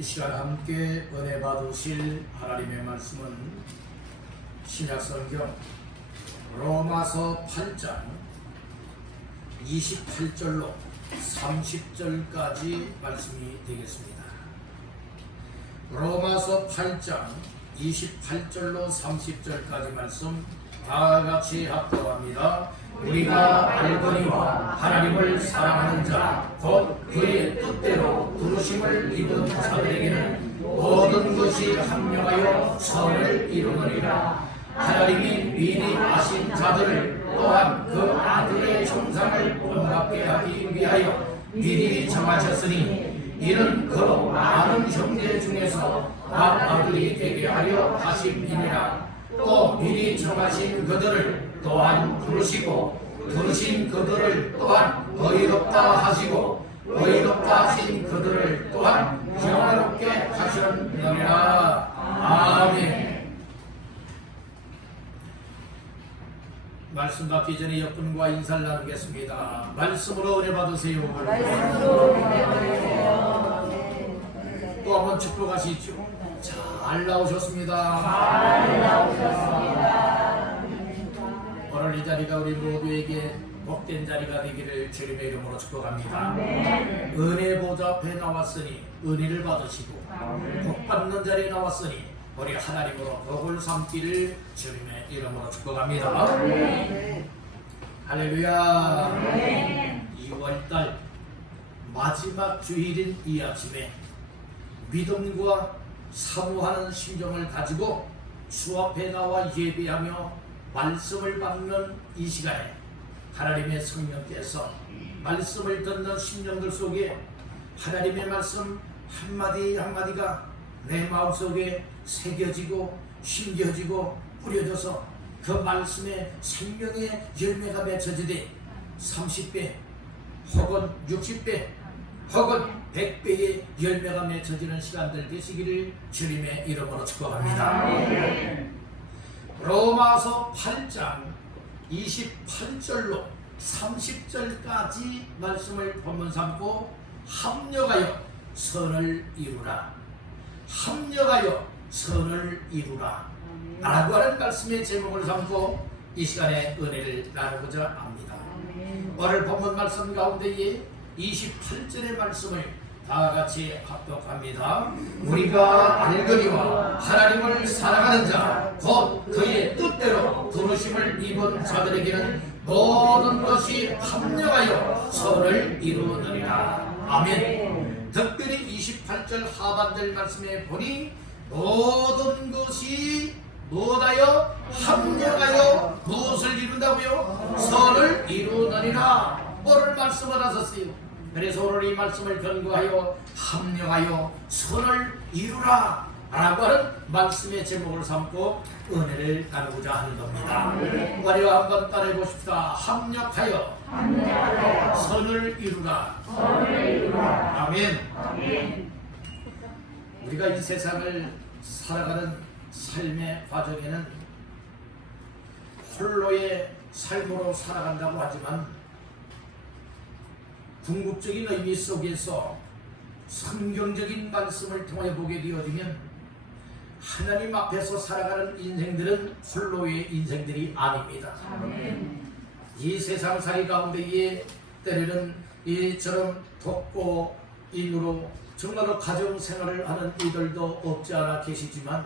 이 시간 함께 은혜 받으실 하나님의 말씀은 신약성경 로마서 8장 28절로 30절까지 말씀이 되겠습니다. 로마서 8장 28절로 30절까지 말씀 다같이 합독합니다. 우리가 알거니와 하나님을 사랑하는 자 곧 그의 뜻대로 부르심을 입은 자들에게는 모든 것이 합력하여 선을 이루느니라. 하나님이 미리 아신 자들을 또한 그 아들의 형상을 본받게 하기 위하여 미리 정하셨으니 이는 그 많은 형제 중에서 아들이 되게 하려 하심이니라. 또 미리 정하신 그들을 또한 부르시고 부르신 그들을 또한 의롭다 하시고 의롭다 하신 그들을 또한 영화롭게 하셨느니라. 아멘. 말씀 받기 전에 옆분과 인사를 나누겠습니다. 말씀으로 은혜 받으세요. 또 한번 축복하시죠. 잘 나오셨습니다. 오늘 이 자리가 우리 모두에게 복된 자리가 되기를 주님의 이름으로 축복합니다. 은혜 보좌 앞에 나왔으니 은혜를 받으시고 복 받는 자리에 나왔으니 우리 하나님으로 복을 삼기를 주님의 이름으로 축복합니다. 할렐루야. 2월달 마지막 주일인 이 아침에 믿음과 사모하는 심정을 가지고 주 앞에 나와 예배하며 말씀을 받는 이 시간에 하나님의 성령께서 말씀을 듣는 심령들 속에 하나님의 말씀 한마디 한마디가 내 마음속에 새겨지고 심겨지고 뿌려져서 그 말씀에 생명의 열매가 맺혀지되 30배 혹은 60배 혹은 100배의 열매가 맺혀지는 시간들 되시기를 주님의 이름으로 축복합니다. 로마서 8장 28절로 30절까지 말씀을 본문 삼고 합력하여 선을 이루라. 합력하여 선을 이루라 라고 하는 말씀의 제목을 삼고 이 시간에 은혜를 나누고자 합니다. 오늘 본문 말씀 가운데에 28절의 말씀을 다같이 합독합니다. 우리가 알거니와 하나님을 사랑하는 자 곧 그의 뜻대로 부르심을 입은 자들에게는 모든 것이 합력하여 선을 이루느니라. 아멘. 특별히 28절 하반절 말씀에 보니 모든 것이 무엇하여 합력하여 무엇을 이룬다고요? 선을 이루느니라. 오늘 말씀을 하셨어요. 그래서 오늘 이 말씀을 근거하여 합력하여 선을 이루라 라고 하는 말씀의 제목을 삼고 은혜를 나누고자 하는 겁니다. 우리와 한번 따라해 보십시다. 합력하여 선을 이루라. 아멘. 우리가 이 세상을 살아가는 삶의 과정에는 홀로의 삶으로 살아간다고 하지만 궁극적인 의미 속에서 성경적인 말씀을 통해 보게 되어지면 하나님 앞에서 살아가는 인생들은 홀로의 인생들이 아닙니다. 이 세상살이 가운데에 때로는 이처럼 돕고 인으로 정말로 가정생활을 하는 이들도 없지 않아 계시지만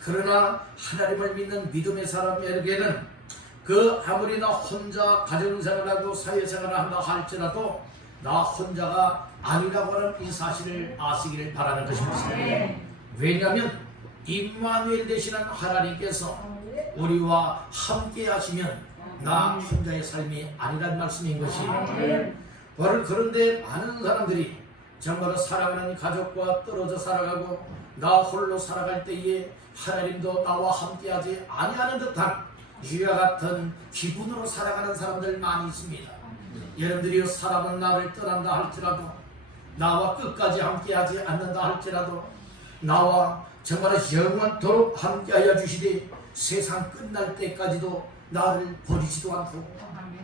그러나 하나님을 믿는 믿음의 사람에게는 그 아무리 나 혼자 가정생활하고 사회생활을 한다 할지라도 나 혼자가 아니라고 하는 이 사실을 아시기를 바라는 것입니다. 왜냐하면 임마누엘 되시는 하나님께서 우리와 함께 하시면 나 혼자의 삶이 아니란 말씀인 것이에요. 그런데 많은 사람들이 정말로 사랑하는 가족과 떨어져 살아가고 나 홀로 살아갈 때에 하나님도 나와 함께하지 아니하는 듯한 이와 같은 기분으로 살아가는 사람들 많이 있습니다. 여러분들이 사람은 나를 떠난다 할지라도 나와 끝까지 함께하지 않는다 할지라도 나와 정말 영원토록 함께하여 주시되 세상 끝날 때까지도 나를 버리지도 않고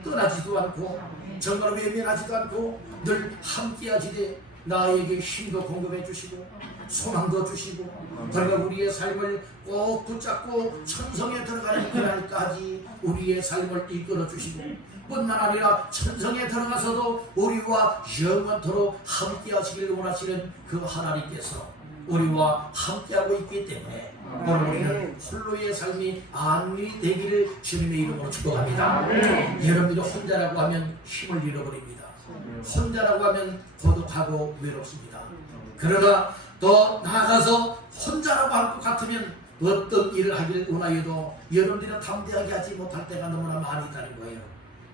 떠나지도 않고 정말 외면하지도 않고 늘 함께하시되 나에게 힘도 공급해 주시고 소망도 주시고 그리고 우리의 삶을 꼭 붙잡고 천성에 들어가는 그날까지 우리의 삶을 이끌어 주시고 뿐만 아니라 천성에 들어가서도 우리와 영원토록 함께 하시길 원하시는 그 하나님께서 우리와 함께하고 있기 때문에 오늘 우리는 홀로의 삶이 안위 되기를 주님의 이름으로 축복합니다. 여러분들이 혼자라고 하면 힘을 잃어버립니다. 혼자라고 하면 고독하고 외롭습니다. 그러나 또 나아가서 혼자라고 할 것 같으면 어떤 일을 하기를 원하여도 여러분들은 담대하게 하지 못할 때가 너무나 많이 있다는 거예요.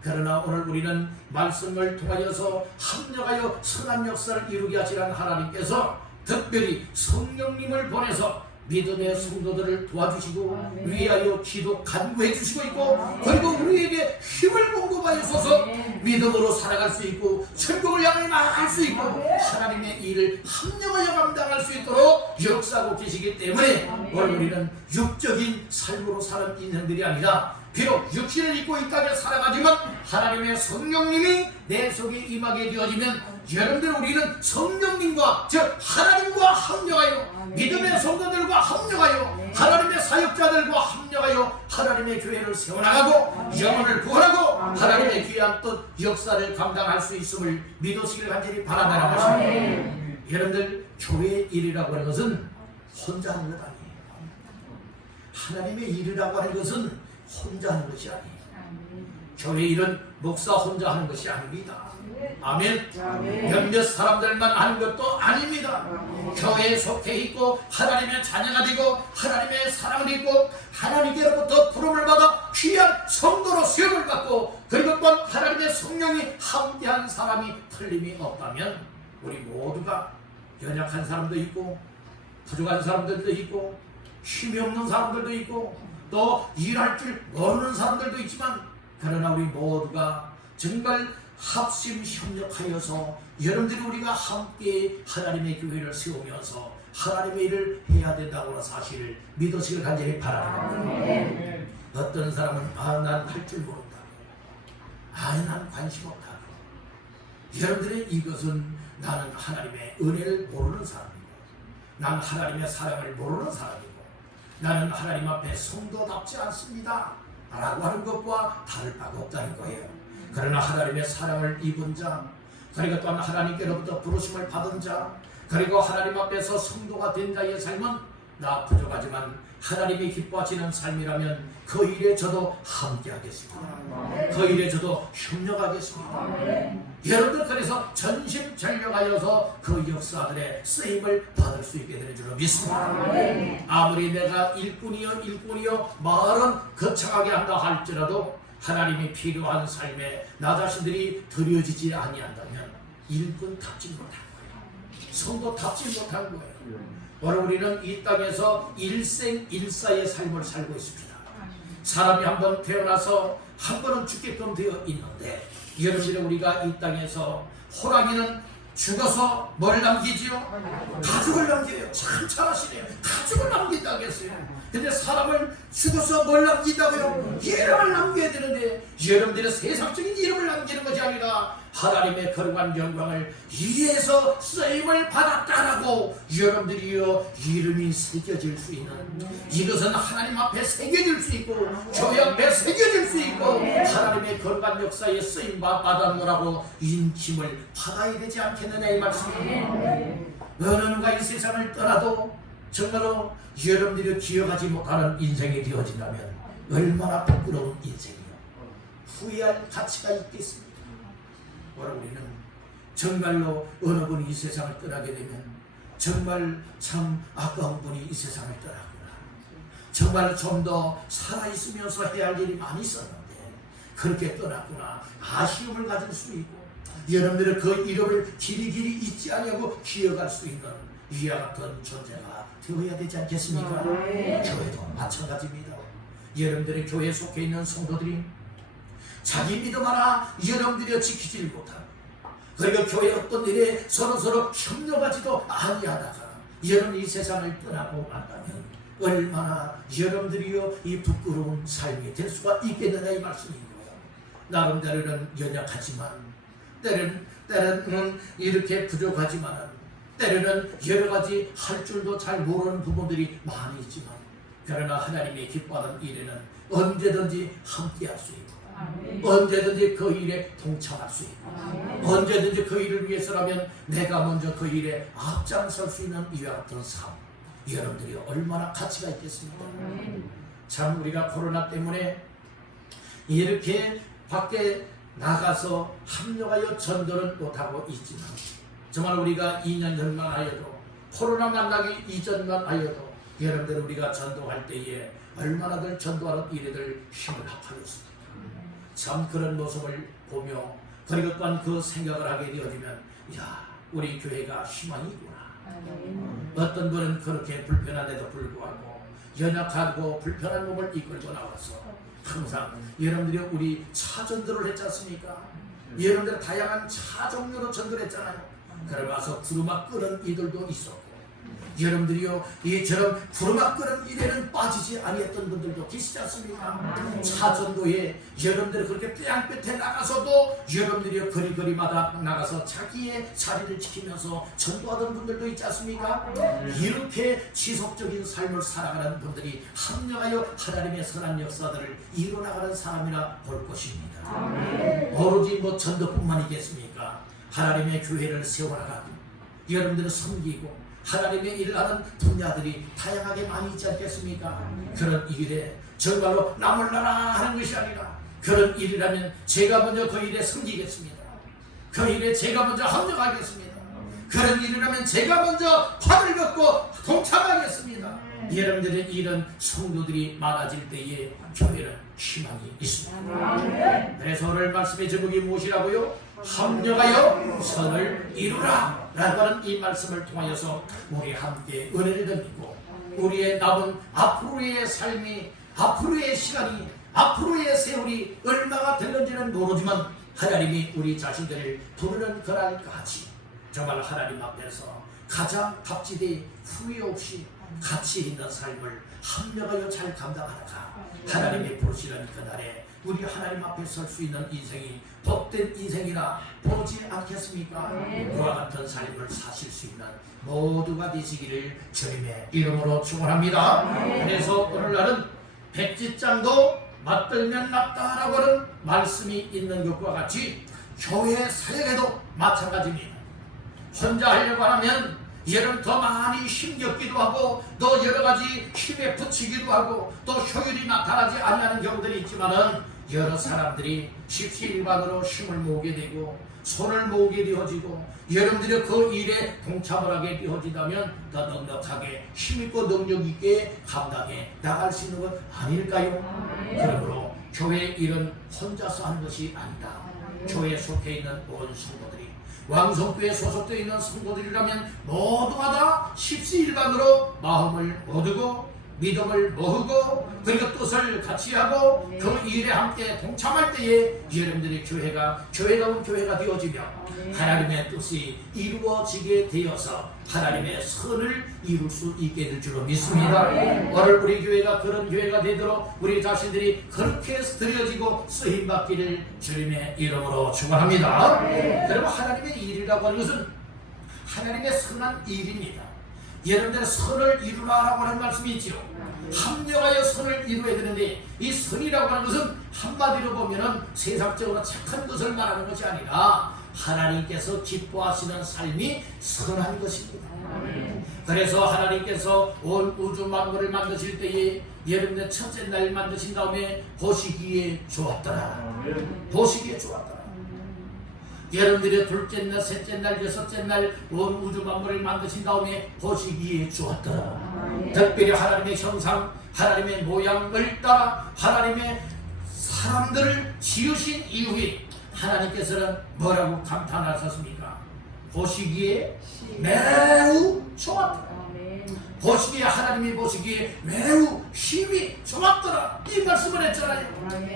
그러나 오늘 우리는 말씀을 통하여서 합력하여 선한 역사를 이루게 하시는 하나님께서 특별히 성령님을 보내서 믿음의 성도들을 도와주시고 위하여 기도 간구해 주시고 있고 그리고 우리에게 힘을 공급하여서 믿음으로 살아갈 수 있고 천국을 향해 나아갈 수 있고 하나님의 일을 합력하여 감당할 수 있도록 역사하고 계시기 때문에 오늘 우리는 육적인 삶으로 사는 인생들이 아니라 비록 육신을 입고 이 땅에 살아가지만 하나님의 성령님이 내 속에 임하게 되어지면 여러분들 우리는 성령님과 즉 하나님과 합력하여 믿음의 성도들과 합력하여 하나님의 사역자들과 합력하여 하나님의 교회를 세워나가고 영혼을 구원하고 하나님의 귀한 뜻 역사를 감당할 수 있음을 믿으시길 간절히 바란다는 것입니다. 여러분들 교회의 일이라고 하는 것은 혼자 하는 것 아니에요. 하나님의 일이라고 하는 것은 혼자 하는 것이 아니에요. 교회 일은 목사 혼자 하는 것이 아닙니다. 아멘. 몇몇 사람들만 하는 것도 아닙니다. 교회에 속해 있고 하나님의 자녀가 되고 하나님의 사랑을 입고 하나님께로부터 부름을 받아 귀한 성도로 수용을 받고 그리고 또한 하나님의 성령이 함께한 사람이 틀림이 없다면 우리 모두가 연약한 사람도 있고 부족한 사람들도 있고 힘이 없는 사람들도 있고 또 일할 줄 모르는 사람들도 있지만 그러나 우리 모두가 정말 합심 협력하여서 여러분들이 우리가 함께 하나님의 교회를 세우면서 하나님의 일을 해야 된다고 하는 사실을 믿으시길 간절히 바랍니다. 어떤 사람은 난 할 줄 모른다고 난 관심 없다고 여러분들의 이것은 나는 하나님의 은혜를 모르는 사람이고 나는 하나님의 사랑을 모르는 사람이고 나는 하나님 앞에 성도답지 않습니다 라고 하는 것과 다를 바가 없다는 거예요. 그러나 하나님의 사랑을 입은 자 그리고 또한 하나님께로부터 부르심을 받은 자 그리고 하나님 앞에서 성도가 된 자의 삶은 나 부족하지만 하나님이 기뻐하시는 삶이라면 그 일에 저도 함께 하겠습니다. 그 일에 저도 협력하겠습니다. 여러분들 그래서 전심전력하여서 그 역사들의 쓰임을 받을 수 있게 되는 줄로 믿습니다. 아무리 내가 일꾼이여 말은 거창하게 한다 할지라도 하나님이 필요한 삶에 나 자신들이 드려지지 아니한다면 일꾼답지 못한 거예요. 성도답지 못한 거예요. 오늘 우리는 이 땅에서 일생일사의 삶을 살고 있습니다. 사람이 한번 태어나서 한 번은 죽게끔 되어 있는데 여러분들이 우리가 이 땅에서 호랑이는 죽어서 뭘 남기지요? 가죽을 남겨요. 참 잘하시네요. 가죽을 남긴다고 했어요. 근데 사람을 죽어서 뭘 남긴다고요? 이름을 남겨야 되는데 여러분들의 세상적인 이름을 남기는 것이 아니라 하나님의 거룩한 영광을 위해서 쓰임을 받았다라고 여러분들이요 이름이 새겨질 수 있는 이것은 하나님 앞에 새겨질 수 있고 교회 앞에 새겨질 수 있고 하나님의 거룩한 역사에 쓰임 받았노라고 인침을 받아야 되지 않겠느냐 이 말씀입니다. 어느 누가 이 세상을 떠나도 정말로 여러분들이 기억하지 못하는 인생이 되어진다면 얼마나 부끄러운 인생이요 후회할 가치가 있겠습니까? 오늘 우리는 정말로 어느 분이 이 세상을 떠나게 되면 정말 참 아까운 분이 이 세상을 떠나구나 정말 좀 더 살아있으면서 해야 할 일이 많이 있었는데 그렇게 떠났구나 아쉬움을 가질 수 있고 여러분들은 그 이름을 길이길이 잊지 않냐고 기억할 수 있는 이와 같은 존재가 되어야 되지 않겠습니까? 교회도 마찬가지입니다. 여러분들의 교회에 속해 있는 성도들이 자기 믿음 하나 여러분들이 지키지를 못하고 그리고 교회 어떤 일에 서로 협력하지도 아니하다가 여러분이 이 세상을 떠나고 만다면 얼마나 여러분들이요 이 부끄러운 삶이 될 수가 있겠느냐 이 말씀입니다. 나름대로는 연약하지만 때로는 이렇게 부족하지만 때로는 여러 가지 할 줄도 잘 모르는 부분들이 많이 있지만, 그러나 하나님이 기뻐하는 일에는 언제든지 함께할 수 있고, 언제든지 그 일에 동참할 수 있고, 언제든지 그 일을 위해서라면 내가 먼저 그 일에 앞장설 수 있는 이와 같은 삶, 여러분들이 얼마나 가치가 있겠습니까? 참 우리가 코로나 때문에 이렇게 밖에 나가서 합력하여 전도를 못하고 있지만, 정말 우리가 2년 전만 하여도, 코로나 만나기 이전만 하여도 여러분들 우리가 전도할 때에 얼마나들 전도하는 일에들 힘을 합하였습니다. 참 그런 모습을 보며, 그리고 또한 그 생각을 하게 되어지면, 야, 우리 교회가 희망이 있구나. 어떤 분은 그렇게 불편한데도 불구하고 연약하고 불편한 몸을 이끌고 나와서 항상 여러분들이 우리 차 전도를 했지 않습니까? 여러분들 다양한 차 종류로 전도를 했잖아요. 그러면서 구르막 끄는 이들도 있었고, 여러분들이요 이처럼 구르막 끄는 일에는 빠지지 아니했던 분들도 계시지 않습니까? 차전도에 여러분들이 그렇게 뼈양볕에 나가서도 여러분들이 거리거리마다 나가서 자기의 자리를 지키면서 전도하던 분들도 있지 않습니까? 이렇게 지속적인 삶을 살아가는 분들이 합력하여 하나님의 선한 역사들을 이뤄나가는 사람이라 볼 것입니다. 오로지 뭐 전도뿐만이겠습니까? 하나님의 교회를 세워나가고 여러분들은 섬기고 하나님의 일을 하는 분야들이 다양하게 많이 있지 않겠습니까? 그런 일에 정말로 남을 나라 하는 것이 아니라, 그런 일이라면 제가 먼저 그 일에 섬기겠습니다. 그 일에 제가 먼저 합력하겠습니다. 그런 일이라면 제가 먼저 팔을 걷고 동참하겠습니다. 여러분들의 이런 성도들이 많아질 때에 교회는 희망이 있습니다. 그래서 오늘 말씀의 제목이 무엇이라고요? 합력하여 선을 이루라 라고 하는 이 말씀을 통하여서 우리 함께 은혜를 드리고, 우리의 남은 앞으로의 삶이, 앞으로의 시간이, 앞으로의 세월이 얼마가 될는지는 모르지만 하나님이 우리 자신들을 부르는 그날까지 정말 하나님 앞에서 가장 값지게 후회 없이 가치 있는 삶을 합력하여 잘 감당하다가 하나님이 부르시는 그날에 우리 하나님 앞에 설 수 있는 인생이 복된 인생이라 보지 않겠습니까? 그와 같은 삶을 사실 수 있는 모두가 되시기를 주님의 이름으로 축원합니다. 그래서 오늘날은 백지장도 맞들면 낫다라고 하는 말씀이 있는 것과 같이 교회 사역에도 마찬가지입니다. 혼자 하려고 하면 얘는 더 많이 힘겹기도 하고 또 여러가지 힘에 붙이기도 하고 또 효율이 나타나지 않는 경우들이 있지만은, 여러 사람들이 십시일반으로 힘을 모으게 되고 손을 모으게 되어지고 여러분들이 그 일에 동참을 하게 되어진다면 더 넉넉하게 힘있고 능력있게 감당해 나갈 수 있는 것 아닐까요? 그러므로 교회 일은 혼자서 하는 것이 아니다. 교회에 속해 있는 온 성도들이, 왕성교회에 소속되어 있는 성도들이라면 모두가 다 십시일반으로 마음을 모으고 믿음을 모으고 그리고 뜻을 같이 하고 그 일에 함께 동참할 때에 여러분들이 교회다운 교회가 되어지며 하나님의 뜻이 이루어지게 되어서 하나님의 선을 이룰 수 있게 될 줄로 믿습니다. 오늘 우리 교회가 그런 교회가 되도록 우리 자신들이 그렇게 드려지고 쓰임받기를 주님의 이름으로 축원합니다. 그리고 하나님의 일이라고 하는 것은 하나님의 선한 일입니다. 여러분들의 선을 이루라라고 하는 말씀이 있지요. 합력하여 선을 이루어야 되는데, 이 선이라고 하는 것은 한마디로 보면은 세상적으로 착한 것을 말하는 것이 아니라 하나님께서 기뻐하시는 삶이 선한 것입니다. 그래서 하나님께서 온 우주 만물을 만드실 때에 여러분들 첫째 날 만드신 다음에 보시기에 좋았더라. 보시기에 좋았더라. 여러분들이 둘째 날, 셋째 날, 여섯째 날 온 우주 만물을 만드신 다음에 보시기에 좋았더라. 특별히 하나님의 형상, 하나님의 모양을 따라 하나님의 사람들을 지으신 이후에 하나님께서는 뭐라고 감탄하셨습니까? 보시기에 매우 좋았더라. 보시기에, 하나님이 보시기에 매우 힘이 좋았더라, 이 말씀을 했잖아요.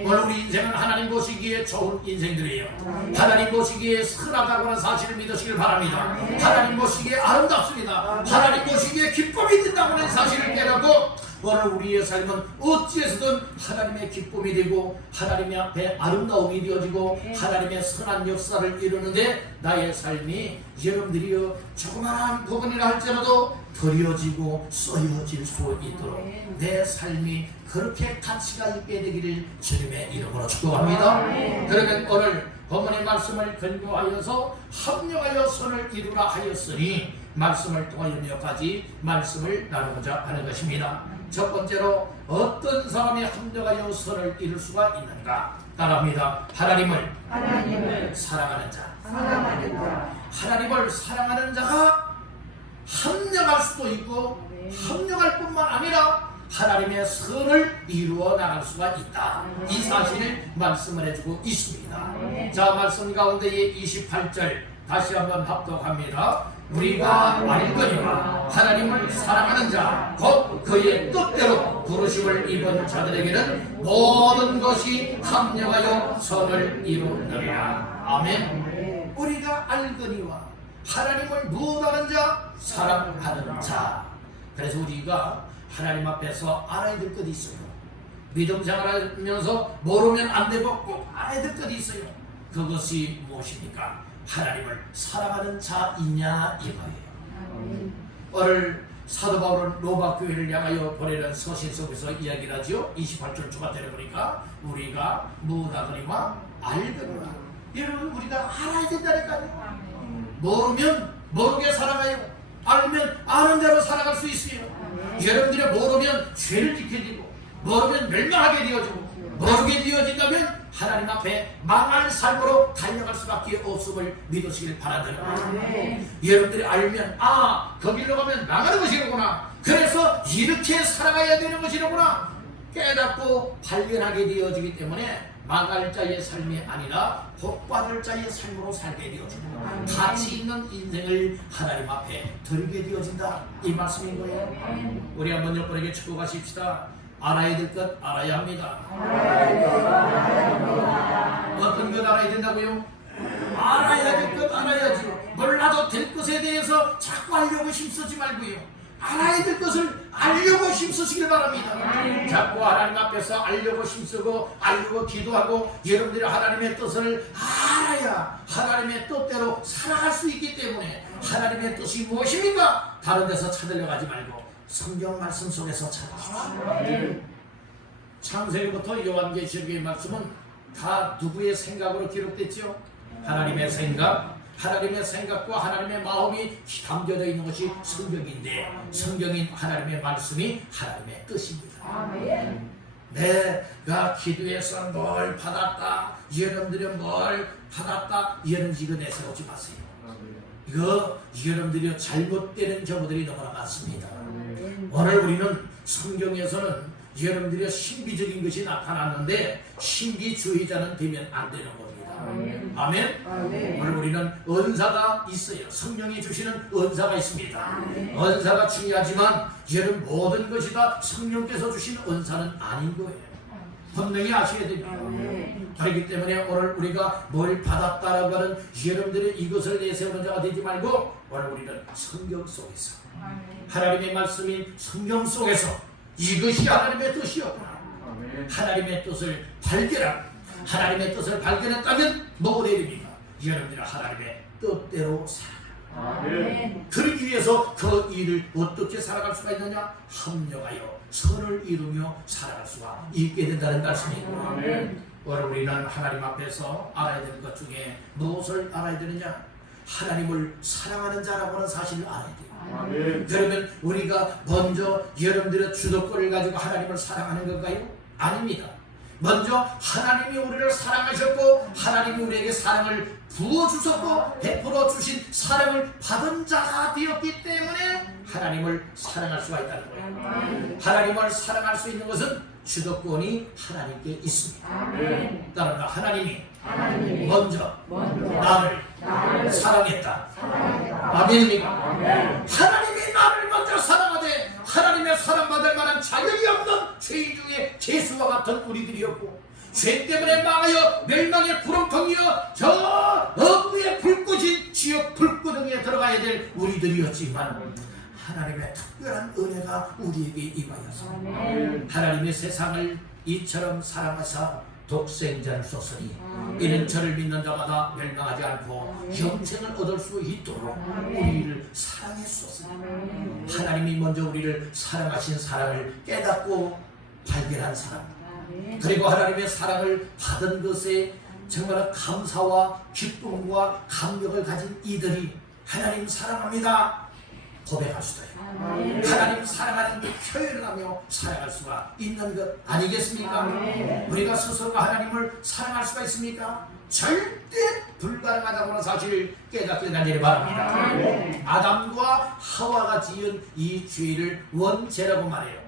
오늘 우리 인생은 하나님 보시기에 좋은 인생들이에요. 하나님 보시기에 선하다고 하는 사실을 믿으시길 바랍니다. 하나님 보시기에 아름답습니다. 하나님 보시기에 기쁨이 된다고 하는 사실을 깨닫고 오늘 우리의 삶은 어찌해서든 하나님의 기쁨이 되고 하나님의 앞에 아름다움이 되어지고 하나님의 선한 역사를 이루는데 나의 삶이 여러분들이요 조그마한 부분이라 할지라도 드려지고 써여질 수 있도록 내 삶이 그렇게 가치가 있게 되기를 주님의 이름으로 축복합니다. 그러면 오늘 본문의 말씀을 근거하여서 합력하여 선을 이루라 하였으니 말씀을 통하여 몇 가지 말씀을 나누고자 하는 것입니다. 첫 번째로 어떤 사람이 합력하여 선을 이룰 수가 있는가? 따라합니다. 하나님을 사랑하는 자. 하나님을 사랑하는 자가 합력할 수도 있고 합력할 뿐만 아니라 하나님의 선을 이루어 나갈 수가 있다. 이 사실을 말씀을 해주고 있습니다. 자, 말씀 가운데에 28절 다시 한번 합독합니다. 우리가 알거니와 하나님을 사랑하는 자 곧 그의 뜻대로 부르심을 입은 자들에게는 모든 것이 합력하여 선을 이루느니라. 아멘. 우리가 알거니와 하나님을 무엇하는 자? 사랑하는 자. 그래서 우리가 하나님 앞에서 알아야 될 것이 있어요. 믿음 생활하면서 모르면 안 되고 꼭 알아야 될 것이 있어요. 그것이 무엇입니까? 하나님을 사랑하는 자이냐 이거예요. 오늘 사도 바울은 로마 교회를 향하여 보내는 서신 속에서 이야기를 하죠. 28절 초반절에 보니까 우리가 무엇하거니와 알거니와. 여러분 우리가 알아야 된다니까요. 모르면 모르게 살아가요. 알면 아는 대로 살아갈 수 있어요. 여러분들이 모르면 죄를 지게 되고 모르면 멸망하게 되어지고 모르게 되어진다면 하나님 앞에 망할 삶으로 달려갈 수밖에 없음을 믿으시길 바라더니 여러분들이 알면 그 길로 가면 망하는 것이로구나. 그래서 이렇게 살아가야 되는 것이로구나 깨닫고 발견하게 되어지기 때문에 망할 자의 삶이 아니라 복받을 자의 삶으로 살게 되어지고 가치 있는 인생을 하나님 앞에 드리게 되어진다. 이 말씀인 거예요. 우리 한번 여러분에게 축복하십시다. 알아야 될 것 알아야 합니다. 어떤 것 알아야 된다고요? 알아야 될 것 알아야지. 몰라도 될 것에 대해서 자꾸 알려고 힘쓰지 말고요. 알아야 될 것을 알려고 힘쓰시길 바랍니다. 자꾸 하나님 앞에서 알려고 힘쓰고 알려고 기도하고 여러분들이 하나님의 뜻을 알아야 하나님의 뜻대로 살아갈 수 있기 때문에 하나님의 뜻이 무엇입니까? 다른 데서 찾으려고 하지 말고 성경 말씀 속에서 찾으십시오. 창세기부터 요한계시록의 말씀은 다 누구의 생각으로 기록됐죠? 하나님의 생각, 하나님의 생각과 하나님의 마음이 담겨져 있는 것이 성경인데 성경인 하나님의 말씀이 하나님의 뜻입니다. 내가 기도해서 뭘 받았다, 여러분들이 뭘 받았다, 여러분들 이거 내세우지 마세요. 이거 여러분들이 잘못되는 경우들이 너무나 많습니다. 오늘 우리는 성경에서는 여러분들이 신비적인 것이 나타났는데 신비주의자는 되면 안 되는 겁니다. 아멘. 오늘 우리는 은사가 있어요. 성령이 주시는 은사가 있습니다. 은사가 중요하지만 여러분 모든 것이 다 성령께서 주신 은사는 아닌 거예요. 분명히 아셔야 됩니다. 그렇기 때문에 오늘 우리가 뭘 받았다라고 하는 여러분들이 이것을 내세우는 자가 되지 말고 오늘 우리는 성경 속에서 하나님의 말씀인 성경 속에서 이것이 하나님의 뜻이었구나. 하나님의 뜻을 발견하고 하나님의 뜻을 발견했다면 뭐가 됩니까? 여러분들은 하나님의 뜻대로 살아가. 그러기 위해서 그 일을 어떻게 살아갈 수가 있느냐? 합력하여 선을 이루며 살아갈 수가 있게 된다는 말씀이고 오늘 우리는 하나님 앞에서 알아야 되는 것 중에 무엇을 알아야 되느냐? 하나님을 사랑하는 자라고 하는 사실을 알아야 돼요. 그러면 우리가 먼저 여러분들의 주도권을 가지고 하나님을 사랑하는 건가요? 아닙니다. 먼저 하나님이 우리를 사랑하셨고 하나님이 우리에게 사랑을 부어주셨고 베풀어 주신 사랑을 받은 자가 되었기 때문에 하나님을 사랑할 수가 있다는 거예요. 하나님을 사랑할 수 있는 것은 주도권이 하나님께 있습니다. 따라서 하나님이 먼저 나를 사랑했다. 아멘입니까? 하나님이 나를 먼저 사랑하되 하나님의 사랑받을 만한 자격이 없는 죄인 중에 죄수와 같은 우리들이었고 죄 때문에 망하여 멸망의 구렁텅이여 저 어부의 불꽃인 지옥 불구덩이에 들어가야 될 우리들이었지만 하나님의 특별한 은혜가 우리에게 임하여서 하나님의 세상을 이처럼 사랑하사 독생자를 쏘으니 이는 저를 믿는 자마다 멸망하지 않고 영생을 얻을 수 있도록 우리를 사랑했소서. 하나님이 먼저 우리를 사랑하신 사랑을 깨닫고 발견한 사람, 그리고 하나님의 사랑을 받은 것에 정말 감사와 기쁨과 감격을 가진 이들이 하나님 사랑합니다 고백할 수도 있고 하나님 사랑하는 그 표현을 하며 살아갈 수가 있는 것 아니겠습니까? 우리가 스스로가 하나님을 사랑할 수가 있습니까? 절대 불가능하다고는 사실을 깨닫게 되기를 바랍니다. 아담과 하와가 지은 이 죄를 원죄라고 말해요.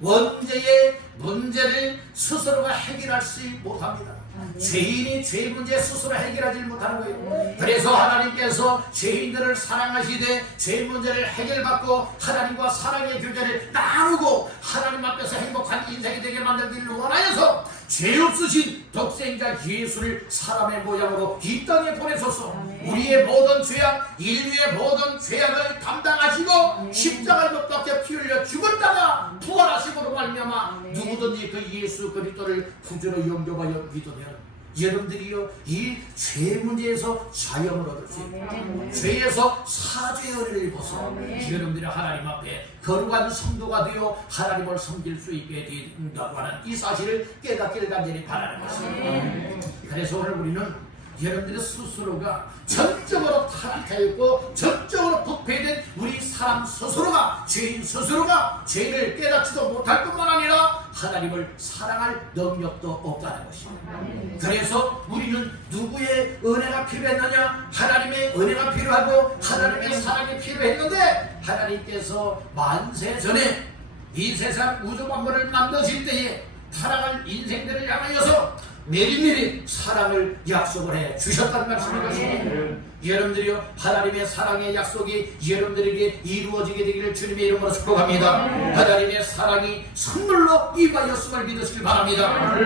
원죄의 문제를 스스로가 해결할 수 못합니다. 죄인이 죄 문제 스스로 해결하지 못하는 거예요. 그래서 하나님께서 죄인들을 사랑하시되 죄 문제를 해결받고 하나님과 사랑의 교제를 나누고 하나님 앞에서 행복한 인생이 되게 만들기를 원하여서 죄 없으신 독생자 예수를 사람의 모양으로 이 땅에 보내소서. 우리의 모든 죄악, 인류의 모든 죄악을 담당하시고 십자가에 못 박혀 피 흘려 죽었다가 부활하심으로 말미암아 누구든지 그 예수 그리스도를 구주로 영접하여 믿으면 여러분들이요 이 죄 문제에서 자유함을 얻을 수 있고 죄에서 사죄의 은혜를 입어서 여러분들이 하나님 앞에 거룩한 성도가 되어 하나님을 섬길 수 있게 된다고 하는 이 사실을 깨닫기를 간절히 바라는 것입니다. 그래서 오늘 우리는 여러분들의 스스로가 전적으로 타락하였고 전적으로 부패된 우리 사람 스스로가 죄인 스스로가 죄를 깨닫지도 못할 뿐만 아니라 하나님을 사랑할 능력도 없다는 것입니다. 그래서 우리는 누구의 은혜가 필요했느냐? 하나님의 은혜가 필요하고 하나님의 사랑이 필요했는데 하나님께서 만세 전에 이 세상 우주 만물을 만드실 때에 타락할 인생들을 향하여서 매일매일 사랑을 약속을 해 주셨다는 말씀인 것입니다. 여러분들이요 하나님의 사랑의 약속이 여러분들에게 이루어지게 되기를 주님의 이름으로 축복합니다. 하나님의 사랑이 선물로 임하였음을 믿으시길 바랍니다.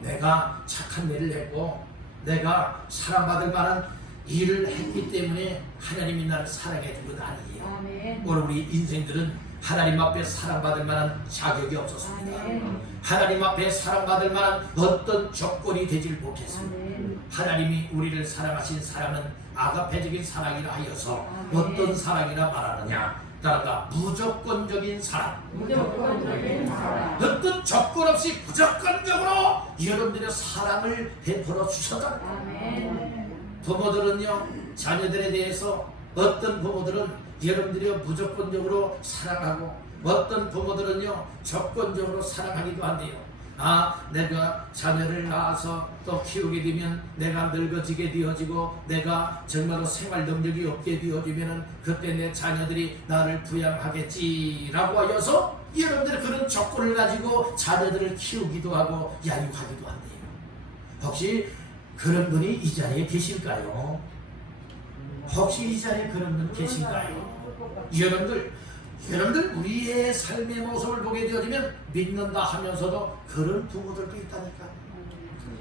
내가 착한 일을 했고 내가 사랑받을 만한 일을 했기 때문에 하나님이 나를 사랑해 준 것 아니에요. 오늘 우리 인생들은 하나님 앞에 사랑받을 만한 자격이 없었습니다. 하나님 앞에 사랑받을 만한 어떤 조건이 되질 못했습니다. 하나님이 우리를 사랑하신 사랑은 아가페적인 사랑이라 하여서 어떤 사랑이라 말하느냐? 따라가 무조건적인 사랑. 어떤 조건 없이 무조건적으로 여러분들의 사랑을 베풀어 주셨다. 부모들은요 자녀들에 대해서 어떤 부모들은 여러분들이 무조건적으로 사랑하고 어떤 부모들은요 조건적으로 사랑하기도 한대요. 내가 자녀를 낳아서 또 키우게 되면 내가 늙어지게 되어지고 내가 정말로 생활 능력이 없게 되어지면 그때 내 자녀들이 나를 부양하겠지라고 하여서 여러분들이 그런 조건을 가지고 자녀들을 키우기도 하고 양육하기도 한대요. 혹시 그런 분이 이 자리에 계실까요? 혹시 이 자리에 그런 분 계신가요? 여러분들 우리의 삶의 모습을 보게 되어지면 믿는다 하면서도 그런 부모들도 있다니까.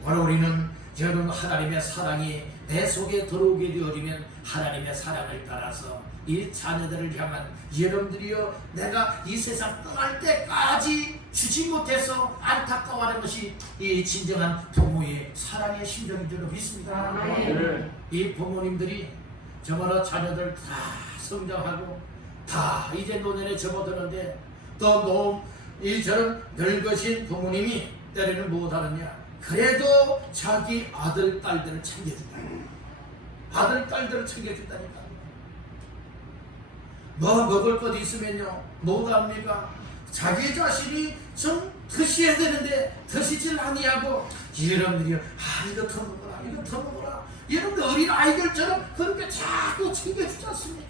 오늘 우리는 여러분 하나님의 사랑이 내 속에 들어오게 되어지면 하나님의 사랑을 따라서 이 자녀들을 향한 여러분들이요 내가 이 세상 떠날 때까지 주지 못해서 안타까워하는 것이 이 진정한 부모의 사랑의 심정인 줄 믿습니다. 이 부모님들이 정말로 자녀들 다 성장하고 다 이제 노년에 접어드는데 또 이처럼 늙으신 부모님이 때로는 못하느냐? 그래도 자기 아들 딸들을 챙겨준다. 아들 딸들을 챙겨준다니까. 뭐 먹을 것 있으면요 못합니까? 자기 자신이 좀 드셔야 되는데 드시질 아니하고 여러분들이요 이거 더 먹어라 이거 더 먹어라 여러분들 어린 아이들처럼 그렇게 자꾸 챙겨주지 않습니까?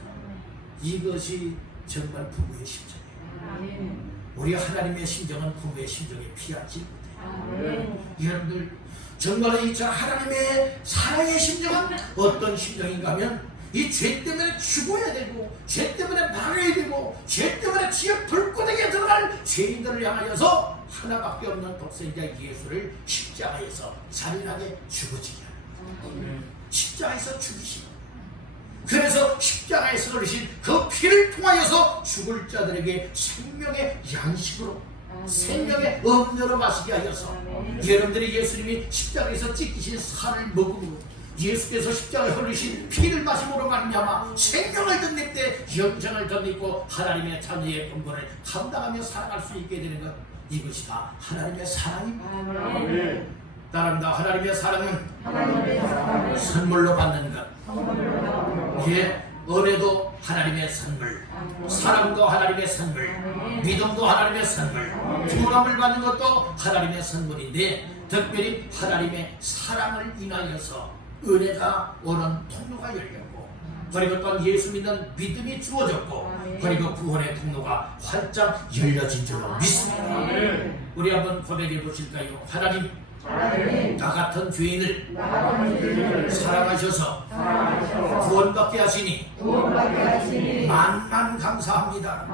이것이 정말 부모의 심정이에요. 우리 하나님의 심정은 부모의 심정에 피하지 못해요. 여러분들 정말 이 하나님의 사랑의 심정은 어떤 심정인가 하면 이 죄 때문에 죽어야 되고 죄 때문에 망해야 되고 죄 때문에 지옥 불구덩이에 들어갈 죄인들을 향하여서 하나밖에 없는 독생자 예수를 십자가에서 잔인하게 죽어지게 하는 십자가에서 죽이시고 그래서 십자가 십자가에서 흘리신 그 피를 통하여서 죽을 자들에게 생명의 양식으로 생명의 음료로 마시게 하여서 여러분들이 예수님이 십자가에서 찢기신 살을 먹음으로 예수께서 십자가에 흘리신 피를 마심으로 말미암아 생명을 덧낼 때 영생을 덧입고 하나님의 자녀의 본분을 감당하며 살아갈 수 있게 되는 것, 이것이 다 하나님의 사랑입니다. 따릅니다. 하나님의 사랑은 선물로 받는 것, 은혜도 하나님의 선물, 사랑도 하나님의 선물, 믿음도 하나님의 선물, 구원을 받는 것도 하나님의 선물인데, 특별히 하나님의 사랑을 인하여서 은혜가 오는 통로가 열렸고, 그리고 또한 예수 믿는 믿음이 주어졌고, 그리고 구원의 통로가 활짝 열려진 줄로 믿습니다. 우리 한번 고백해 보실까요? 하나님, 나 같은 죄인을 사랑하셔서 구원받게 하시니 만만 감사합니다.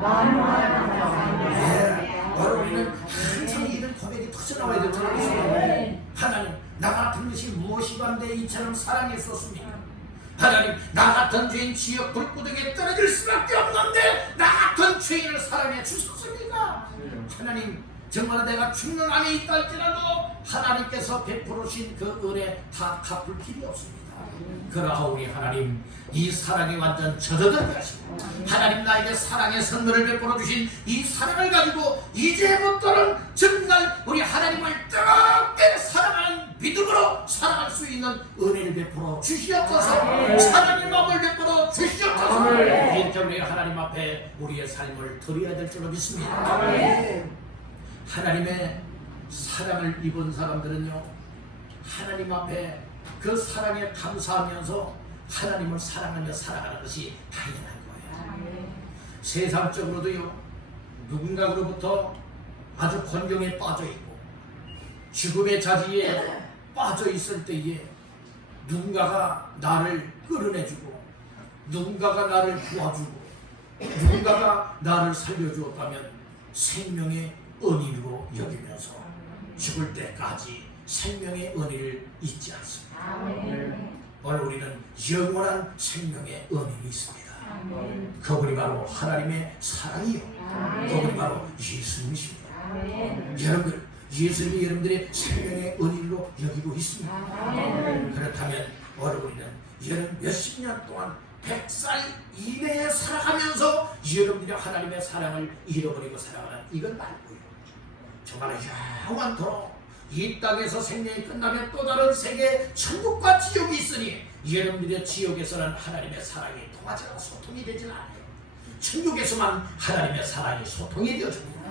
바로 우리는 항상 이런 고백이 터져나와야 될 줄 알았어요. 하나님, 나 같은 것이 무엇이 반대 이처럼 사랑했었습니까? 하나님, 나 같은 죄인 지옥 불구덩이에 떨어질 수밖에 없는데 나 같은 죄인을 사랑해 주셨습니까? 하나님, 정말 내가 죽는 안에 있다 할지라도 하나님께서 베풀으신 그 은혜 다 갚을 길이 없습니다. 그러하오니 하나님, 이 사랑이 완전 젖어들게 하시고 하나님 나에게 사랑의 선물을 베풀어 주신 이 사랑을 가지고 이제부터는 정말 우리 하나님을 뜨겁게 사랑하는 믿음으로 살아갈 수 있는 은혜를 베풀어 주시옵소서. 사랑의 마음을 베풀어 주시옵소서. 이제 우리 하나님 앞에 우리의 삶을 드려야 될 줄로 믿습니다. 하나님의 사랑을 입은 사람들은요, 하나님 앞에 그 사랑에 감사하면서 하나님을 사랑하며 살아가는 것이 당연한 거예요. 세상적으로도요, 누군가로부터 아주 곤경에 빠져 있고 죽음의 자리에 빠져 있을 때에 누군가가 나를 끌어내주고 누군가가 나를 도와주고 누군가가 나를 살려주었다면 생명의 은혜로 여기면서 죽을 때까지 생명의 은혜를 잊지 않습니다. 오늘 우리는 영원한 생명의 은혜가 있습니다. 그분이 바로 하나님의 사랑이요, 그분이 바로 예수님이십니다. 여러분들, 예수님이 여러분들의 생명의 은혜로 여기고 있습니다. 그렇다면 오늘 우리는 여러분 몇십 년 동안 100살 이내에 살아가면서 여러분들이 하나님의 사랑을 잃어버리고 살아가는 이건 말고요, 정말 영원토록 이 땅에서 생명이 끝나면 또 다른 세계 천국과 지옥이 있으니 여러분들의 지옥에서는 하나님의 사랑이 통하지 않아 소통이 되지 않아요. 천국에서만 하나님의 사랑이 소통이 되어집니다.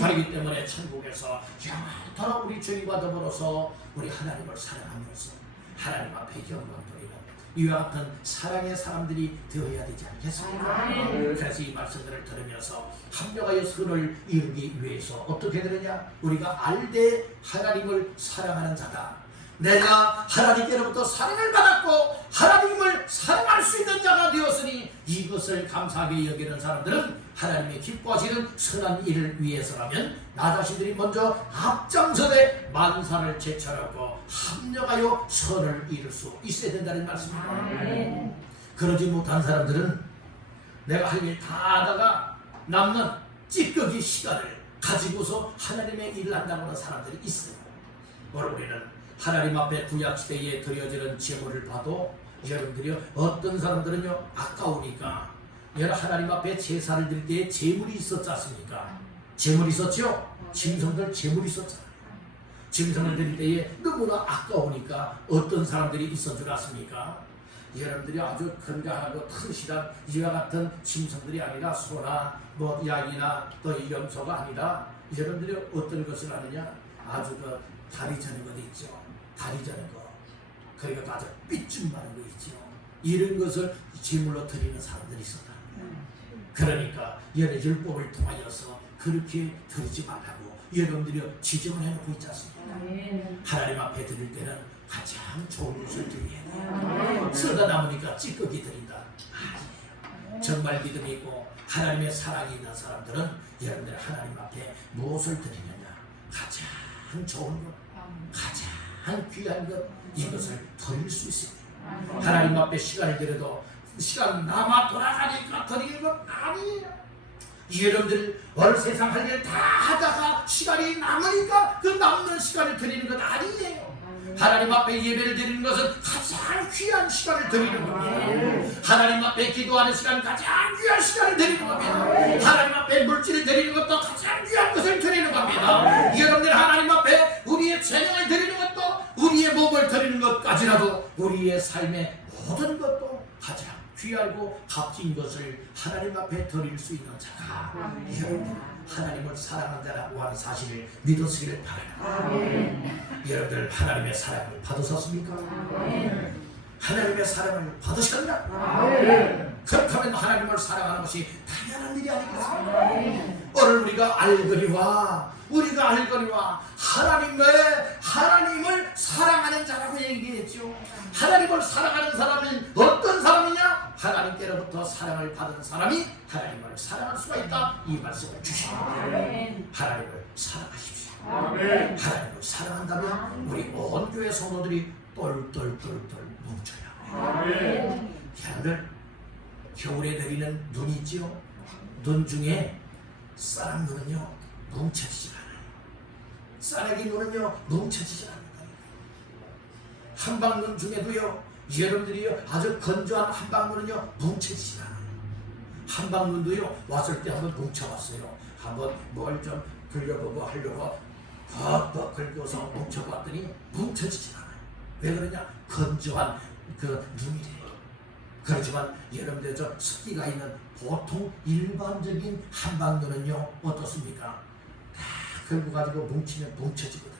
그렇기 때문에 천국에서 영원토록 우리 주님과 더불어서 우리 하나님을 사랑하면서 하나님 앞에 영광 돌리는 이와 같은 사랑의 사람들이 되어야 되지 않겠습니까? 그래서 이 말씀들을 들으면서 합력하여 선을 이루기 위해서 어떻게 되느냐? 우리가 알되 하나님을 사랑하는 자다, 내가 하나님께로부터 사랑을 받았고 하나님을 사랑할 수 있는 자가 되었으니 이것을 감사하게 여기는 사람들은 하나님의 기뻐하시는 선한 일을 위해서라면 나 자신들이 먼저 앞장서되 만사를 제철하고 합력하여 선을 이룰 수 있어야 된다는 말씀입니다. 그러지 못한 사람들은 내가 할 일 다 하다가 남는 찌꺼기 시간을 가지고서 하나님의 일을 한다고 하는 사람들이 있어요. 오늘 우리는 하나님 앞에 구약시대에 드려지는 제물을 봐도 여러분들이 어떤 사람들은요, 아까우니까 여러분 하나님 앞에 제사를 드릴 때에 제물이 있었지 않습니까? 제물이 있었죠? 짐승들 제물이 있었잖아요. 짐승을 드릴 때에 너무나 아까우니까 어떤 사람들이 있었 줄 아십니까? 여러분들이 아주 건강하고 튼실한 이와 같은 짐승들이 아니라 소나 뭐 양이나 또 염소가 아니라 여러분들이 어떤 것을 하느냐? 아주 그 다리 저는 것 있죠. 다리 저는 거. 그리고 아주 삐쭉 마른 거 있죠. 이런 것을 제물로 드리는 사람들이 있었다. 그러니까 여러 율법을 통하여서 그렇게 드리지 말라고 여러분들이 지정을 해놓고 있지 않습니까? 하나님 앞에 드릴 때는 가장 좋은 것을 드려야 돼요. 쓰다 남으니까 찌꺼기 드린다. 정말 믿음이 있고 하나님의 사랑이 있는 사람들은 여러분들 하나님 앞에 무엇을 드리느냐? 가장 좋은 것, 가장 귀한 것, 이것을 드릴 수 있습니다. 하나님 앞에 시간을 들여도 시간 남아 돌아가니까 드리는 것 아니에요. 여러분들 오늘 세상 할 일 다 하다가 시간이 남으니까 그 남는 시간을 드리는 것 아니에요. 하나님 앞에 예배를 드리는 것은 가장 귀한 시간을 드리는 겁니다. 하나님 앞에 기도하는 시간 가장 귀한 시간을 드리는 겁니다. 하나님 앞에 물질을 드리는 것도 가장 귀한 것을 드리는 겁니다. 여러분들 하나님 앞에 우리의 재능을 드리는 것도, 우리의 몸을 드리는 것까지라도, 우리의 삶의 모든 것도 가장 귀하고 값진 것을 하나님 앞에 드릴 수 있는 자가 여러분 하나님을 사랑한다라고 하는 사실을 믿으시기를 바랍니다. 여러분들 하나님의 사랑을 받으셨습니까? 하나님의 사랑을 받으셨나? 그렇다면 하나님을 사랑하는 것이 당연한 일이 아니겠습니까? 오늘 우리가 알거니와 하나님을 사랑하는 자라고 얘기했죠. 하나님을 사랑하는 사람은 어떤 사람이냐? 하나님께로부터 사랑을 받은 사람이 하나님을 사랑할 수가 있다, 이 말씀을 주십니다. 하나님을 사랑하십시오. 하나님을 사랑한다면 우리 온 교회 성도들이 똘똘똘똘 뭉쳐야 해요. 여러분들 겨울에 내리는 눈이 있지요. 눈 중에 쌀눈은요 뭉쳐지지 않아요. 쌀아기 눈은요 뭉쳐지지 않아요. 한방눈 중에도요 여러분들이 아주 건조한 한방눈은요 뭉쳐지지 않아요. 한방눈도요 왔을 때 한번 뭉쳐봤어요. 한번 뭘 좀 긁어보고 하려고 벅벅 긁어서 뭉쳐봤더니 뭉쳐지지 않아요. 왜 그러냐? 건조한 그 눈이래요. 그렇지만 여러분들 저 습기가 있는 보통 일반적인 한방눈은요 어떻습니까? 다 긁어가지고 뭉치면 뭉쳐지거든요.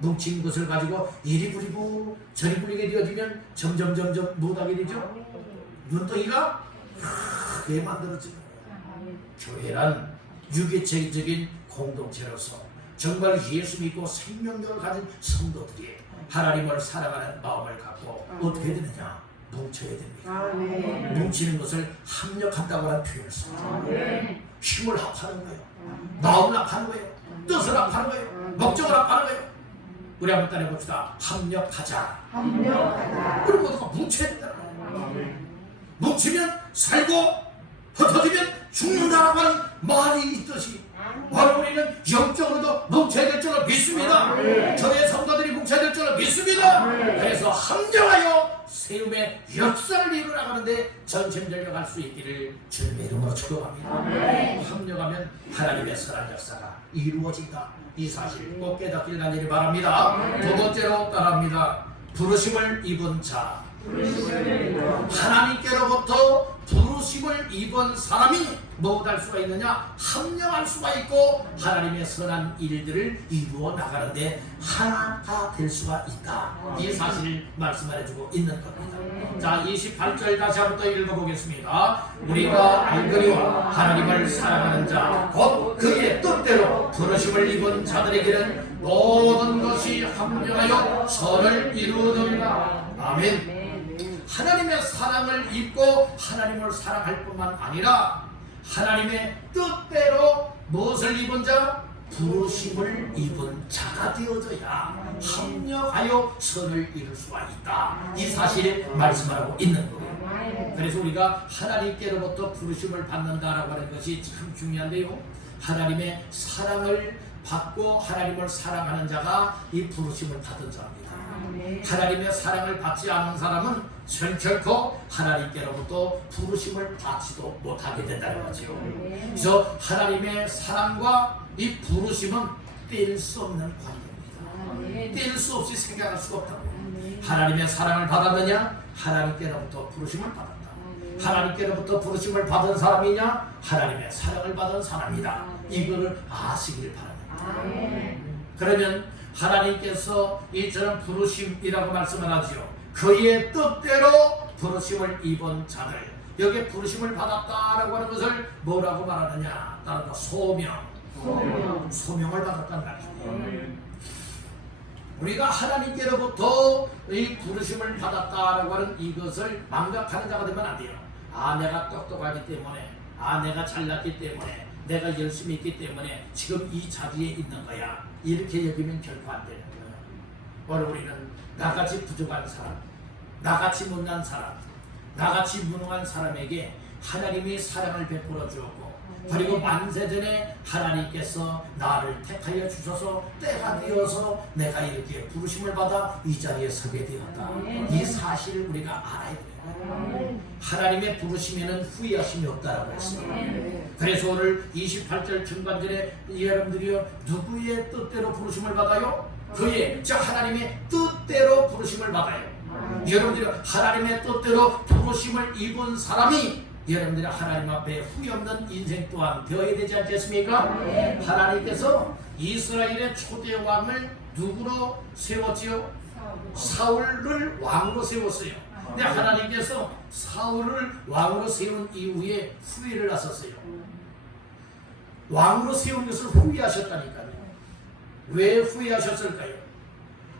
뭉친 것을 가지고 이리 굴리고 저리 굴리게 되어지면 점점 못하게 되죠. 눈덩이가 크게 만들어지고, 교회란 유기체적인 공동체로서 정말 예수 믿고 생명력을 가진 성도들이 하나님을 사랑하는 마음을 갖고 어떻게 되느냐? 뭉쳐야 됩니다. 뭉치는 것을 합력한다고 하는 표현을 씁니다. 힘을 합하는 거예요. 마음을 합하는 거예요. 뜻을 합하는 거예요. 목적을 합하는 거예요. 우리 한번 따라해봅시다. 합력하자. 우리 모두가 뭉쳐야 된다는 거예요. 뭉치면 살고 흩어지면 죽는다라고 하는 말이 있듯이 바로 우리는 영적으로도 뭉쳐야 될 줄로 믿습니다. 저의 성도들이 뭉쳐야 될 줄로 믿습니다. 그래서 합력하여 세움의 역사를 이루어나가는데 전심전력할 수 있기를 주님의 이름으로 축복합니다. 합력하면 하나님의 선한 역사가 이루어진다, 이 사실 꼭 깨닫길 간절히 바랍니다. 두 번째로 따라합니다. 부르심을 입은 자. 하나님께로부터 부르심을 입은 사람이 뭐할 수가 있느냐? 합력할 수가 있고 하나님의 선한 일들을 이루어 나가는데 하나가 될 수가 있다, 이 사실을 말씀해주고 있는 겁니다. 자, 28절 다시 한번 더 읽어보겠습니다. 우리가 알거니와 하나님을 사랑하는 자 곧 그의 뜻대로 부르심을 입은 자들에게는 모든 것이 합력하여 선을 이루느니라. 아멘. 하나님의 사랑을 입고 하나님을 사랑할 뿐만 아니라 하나님의 뜻대로 무엇을 입은 자? 부르심을 입은 자가 되어져야 합력하여 선을 이룰 수가 있다, 이 사실을 말씀하고 있는 거예요. 그래서 우리가 하나님께로부터 부르심을 받는다라고 하는 것이 참 중요한데요, 하나님의 사랑을 받고 하나님을 사랑하는 자가 이 부르심을 받은 자입니다. 하나님의 사랑을 받지 않은 사람은 결코 하나님께로부터 부르심을 받지도 못하게 된다는 거죠. 그래서 하나님의 사랑과 이 부르심은 뗄 수 없는 관계입니다. 뗄 수 없이 생각할 수가 없다고. 하나님의 사랑을 받았느냐? 하나님께로부터 부르심을 받았다. 하나님께로부터 부르심을 받은 사람이냐? 하나님의 사랑을 받은 사람이다. 이거를 아시길 바랍니다. 그러면 하나님께서 이처럼 부르심이라고 말씀을 하지요. 그의 뜻대로 부르심을 입은 자들, 여기에 부르심을 받았다라고 하는 것을 뭐라고 말하느냐? 따라서 소명을 받았다는 말이죠. 우리가 하나님께로부터 이 부르심을 받았다라고 하는 이것을 망각하는 자가 되면 안 돼요. 내가 똑똑하기 때문에, 내가 잘났기 때문에, 내가 열심히 있기 때문에 지금 이 자리에 있는 거야, 이렇게 여기면 결코 안 되는 거예요. 오늘 우리는 나같이 부족한 사람, 나같이 못난 사람, 나같이 무능한 사람에게 하나님이 사랑을 베풀어 주었고, 그리고 만세전에 하나님께서 나를 택하여 주셔서 때가 되어서 내가 이렇게 부르심을 받아 이 자리에 서게 되었다. 이 사실을 우리가 알아야 돼요. 하나님의 부르심에는 후회하심이 없다라고 했어요. 그래서 오늘 28절 중반절에 여러분들이요, 누구의 뜻대로 부르심을 받아요? 그의, 즉 하나님의 뜻대로 부르심을 받아요. 여러분들이 하나님의 뜻대로 부르심을 입은 사람이 여러분들이 하나님 앞에 후회 없는 인생 또한 되어야 되지 않겠습니까? 하나님께서 이스라엘의 초대 왕을 누구로 세웠지요? 사울을 왕으로 세웠어요. 근데 하나님께서 사울을 왕으로 세운 이후에 후회를 하셨어요. 왕으로 세운 것을 후회하셨다니까요. 왜 후회하셨을까요?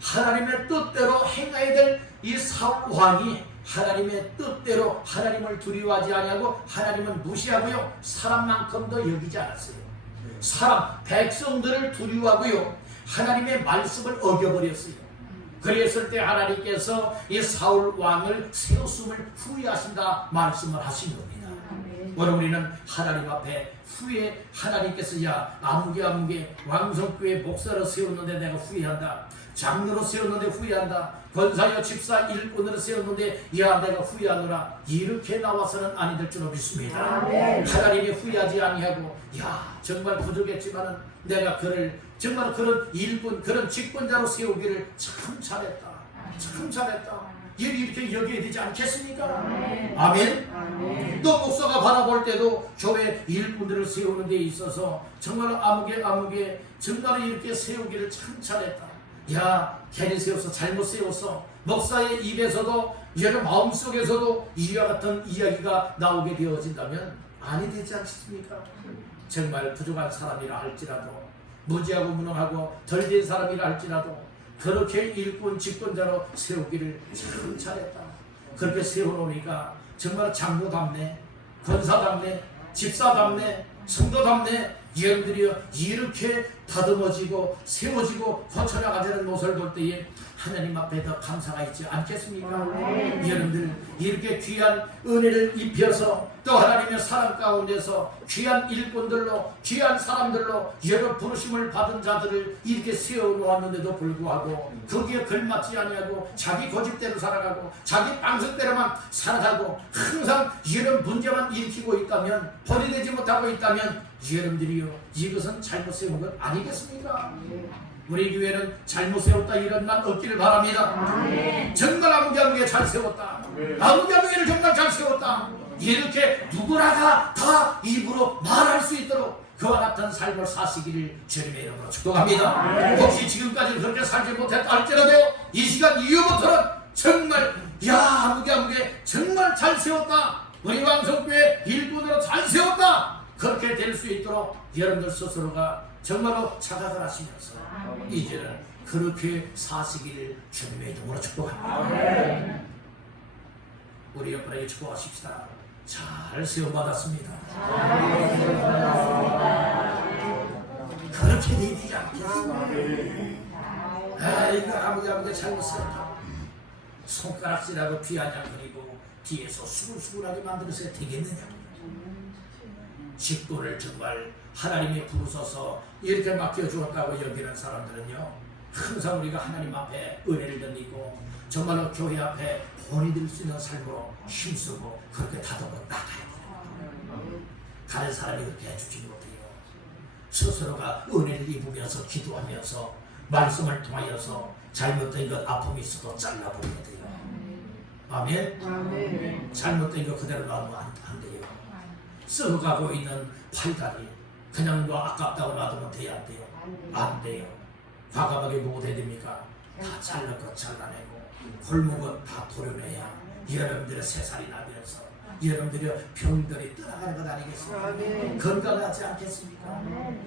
하나님의 뜻대로 행해야 될 이 사울 왕이 하나님의 뜻대로 하나님을 두려워하지 아니하고 하나님은 무시하고요, 사람만큼도 여기지 않았어요. 사람, 백성들을 두려워하고요, 하나님의 말씀을 어겨버렸어요. 그랬을 때 하나님께서 이 사울 왕을 세웠음을 후회하신다 말씀을 하신 겁니다. 오늘 우리는 하나님 앞에 후회, 하나님께서 야 아무개 왕성교회 목사로 세웠는데 내가 후회한다, 장로로 세웠는데 후회한다, 권사여 집사 일꾼으로 세웠는데 야 내가 후회하노라, 이렇게 나와서는 아니 될 줄로 믿습니다. 하나님이 후회하지 아니하고 야 정말 부족했지만은 내가 그를 정말 그런 일꾼, 그런 직분자로 세우기를 참 잘했다, 참 잘했다, 이렇게 여겨야 되지 않겠습니까? 아멘. 또 목사가 바라볼 때도 교회 일꾼들을 세우는 데 있어서 정말 아무개 정말 이렇게 세우기를 참 잘했다, 야 괜히 세워서 잘못 세웠어, 목사의 입에서도 여러분 마음속에서도 이와 같은 이야기가 나오게 되어진다면 아니 되지 않습니까? 정말 부족한 사람이라 할지라도, 무지하고 무능하고 덜 된 사람이라 할지라도 그렇게 일꾼 직분자로 세우기를 참 잘했다. 그렇게 세워놓으니까 정말 장로답네, 권사답네, 집사답네, 성도답네, 여러분들이요 이렇게 다듬어지고 세워지고 거쳐나가자는 모습을 볼 때에 하나님 앞에 더 감사가 있지 않겠습니까? 여러분들 이렇게 귀한 은혜를 입혀서 또 하나님의 사랑 가운데서 귀한 일꾼들로, 귀한 사람들로 여러 부르심을 받은 자들을 이렇게 세워놓았는데도 불구하고 거기에 걸맞지 아니하고 자기 고집대로 살아가고 자기 방식대로만 살아가고 항상 이런 문제만 일으키고 있다면, 버리되지 못하고 있다면 여러분들이요 이것은 잘못 세운 것 아니겠습니까? 우리 교회는 잘못 세웠다 이런 말 없기를 바랍니다. 정말 아무개 잘 세웠다, 아무개를 정말 잘 세웠다, 이렇게 누구나가 다 입으로 말할 수 있도록 그와 같은 삶을 사시기를 주님의 이름으로 축복합니다. 혹시 지금까지 그렇게 살지 못했다 할지라도 이 시간 이후부터는 정말 야 아무개 정말 잘 세웠다, 우리 왕성교회 일꾼으로 잘 세웠다, 그렇게 될 수 있도록 여러분들 스스로가 정말로 자각을 하시면서 이제는 그렇게 사시기를 주님의 이름으로 축복합니다. 우리 옆분에게 축복하십시다. 잘 세워받았습니다. 그렇게 되지 않겠습니까? 아이고 아무개 잘못 세웠다, 손가락질하고 귀하냐 그리고 뒤에서 수근수근하게 만들어서 되겠느냐. 직분을 정말 하나님이 부르셔서 이렇게 맡겨주었다고 여기는 사람들은요 항상 우리가 하나님 앞에 은혜를 드리고 정말로 교회 앞에 본이 될 수 있는 삶으로 힘쓰고 그렇게 다듬어 나가야 돼요. 다른 사람이 그렇게 해주지 못해요. 스스로가 은혜를 입으면서 기도하면서 말씀을 통하여서 잘못된 것 아픔이 있어도 잘라버려야 돼요. 아멘. 잘못된 것 그대로 놔두면 안 돼요. 썩어가고 있는 팔다리 그냥 뭐 아깝다고 놔두면 돼야 안 돼요? 안 돼요. 과감하게 뭐가 해야 됩니까? 다 잘라고 잘라내고 골목은 다 도려내야 여러분들의 새살이 나면서 여러분들의 병들이 떠나가는 것 아니겠습니까? 건강하지 않겠습니까?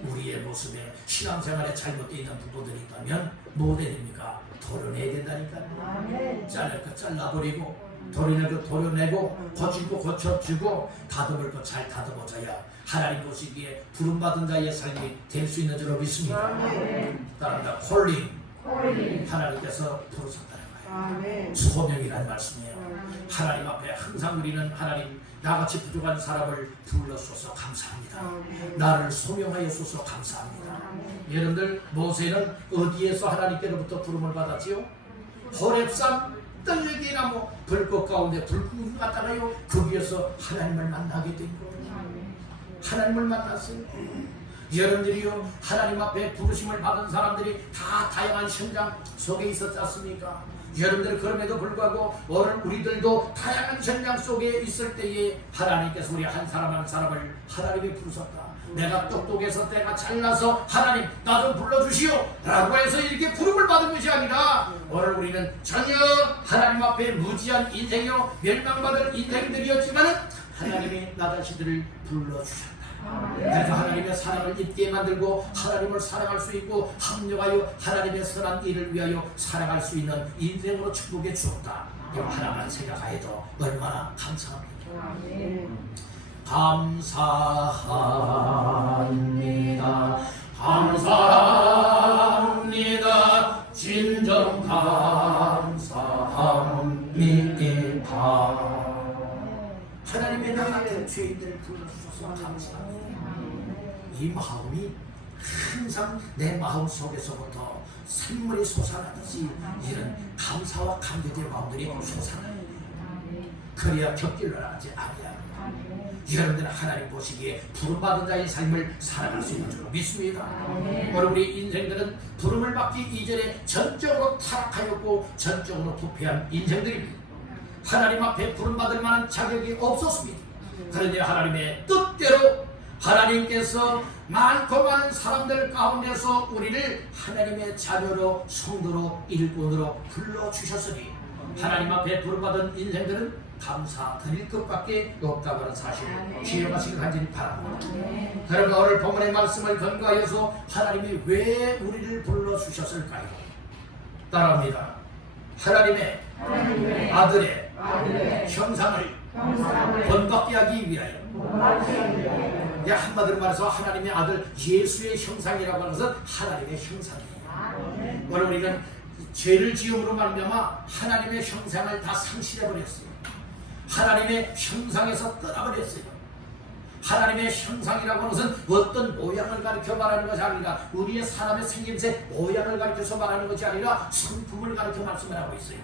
우리의 모습에 신앙생활에 잘못되어 있는 부분들이 있다면 뭐 해야 됩니까? 도려내야 된다니까요. 잘릴 거 잘라버리고 도려낼 거 도려내고 고칠 거 고쳐주고 다듬을 거 잘 다듬어져야 하나님 보시기에 부름받은 자의 삶이 될 수 있는 줄로 믿습니다. 따라합니다. 콜링. 하나님께서 부르셨다는 거예요. 소명이란 말씀이에요. 하나님 앞에 항상 우리는 하나님 나같이 부족한 사람을 불러줘서 감사합니다. 나를 소명하여 줘서 감사합니다. 여러분들 모세는 어디에서 하나님께로부터 부름을 받았지요? 호렙산 떨기나무 불꽃 가운데 불꽃 갔다가요 거기에서 하나님을 만나게 된 거예요. 하나님을 만났어요. 여러분들이요 하나님 앞에 부르심을 받은 사람들이 다 다양한 현장 속에 있었지 않습니까? 여러분들 그럼에도 불구하고 오늘 우리들도 다양한 현장 속에 있을 때에 하나님께서 우리 한 사람 한 사람을 하나님이 부르셨다. 내가 똑똑해서 내가 잘나서 하나님 나 좀 불러주시오 라고 해서 이렇게 부름을 받은 것이 아니라 오늘 우리는 전혀 하나님 앞에 무지한 인생이요 멸망받을 인생들이었지만 하나님이 나 자신들을 불러주셨다. 그래서 하나님의 사랑을 잊게 만들고 하나님을 사랑할 수 있고 합력하여 하나님의 선한 일을 위하여 살아갈 수 있는 인생으로 축복해 주었다. 이거 하나만 생각하여도 얼마나 감사합니까? 감사합니다. 감사합니다. 진정 감사합니다. 하나님의 나 같은 죄인들을 불러주셔서 감사합니다. 이 마음이 항상 내 마음 속에서부터 샘물이 솟아나듯이 이런 감사와 감격의 마음들이 솟아나요. 그래야 격길로 나가지 아니하고 여러분들은 하나님 보시기에 부름받은 자의 삶을 살아갈 수 있는 줄 믿습니다. 오늘 우리 인생들은 부름을 받기 이전에 전적으로 타락하였고 전적으로 부패한 인생들입니다. 하나님 앞에 부름받을 만한 자격이 없었습니다. 그런데 하나님의 뜻대로 하나님께서 많고 많은 사람들 가운데서 우리를 하나님의 자녀로 성도로 일꾼으로 불러주셨으니 하나님 앞에 부름받은 인생들은 감사드릴 것밖에 없다고 하는 사실 기억하시길 간절히 바랍니다. 그러나 오늘 본문의 말씀을 근거하여서 하나님이 왜 우리를 불러주셨을까요? 따라합니다. 하나님의 아들의 형상을 본받게 하기 위하여. 한마디로 말해서 하나님의 아들 예수의 형상이라고 하는 것은 하나님의 형상이에요. 오늘 우리는 죄를 지음으로 말미암아 하나님의 형상을 다 상실해버렸어요. 하나님의 형상에서 떠나버렸어요. 하나님의 형상이라고 하는 것은 어떤 모양을 가리켜 말하는 것이 아니라 우리의 사람의 생김새 모양을 가리켜서 말하는 것이 아니라 성품을 가리켜 말씀을 하고 있어요.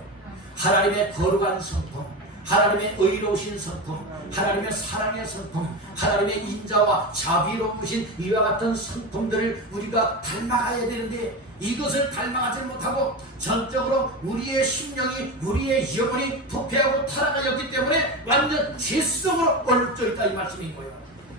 하나님의 거룩한 성품, 하나님의 의로우신 성품, 하나님의 사랑의 성품, 하나님의 인자와 자비로우신 이와 같은 성품들을 우리가 닮아가야 되는데 이것을 닮아가지 못하고 전적으로 우리의 심령이 우리의 영혼이 부패하고 타락하였기 때문에 완전 죄성으로 얼룩져 있다 이 말씀인 거예요.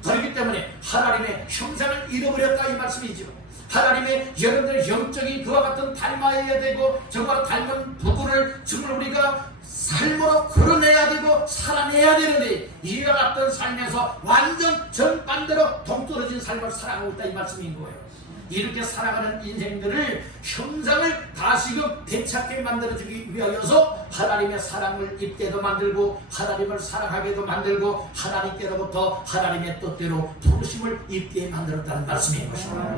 그렇기 때문에 하나님의 형상을 잃어버렸다 이 말씀이죠. 하나님의 여러분들 영적인 그와 같은 닮아야 되고 저와 닮은 부분을 정말 우리가 삶으로 걸어내야 되고 살아내야 되는데 이와 같은 삶에서 완전 정반대로 동떨어진 삶을 살아가고 있다 이 말씀인 거예요. 이렇게 살아가는 인생들을 형상을 다시금 되찾게 만들어주기 위하여서 하나님의 사랑을 입게도 만들고 하나님을 사랑하게도 만들고 하나님께로부터 하나님의 뜻대로 부르심을 입게 만들었다는 말씀인 것입니다.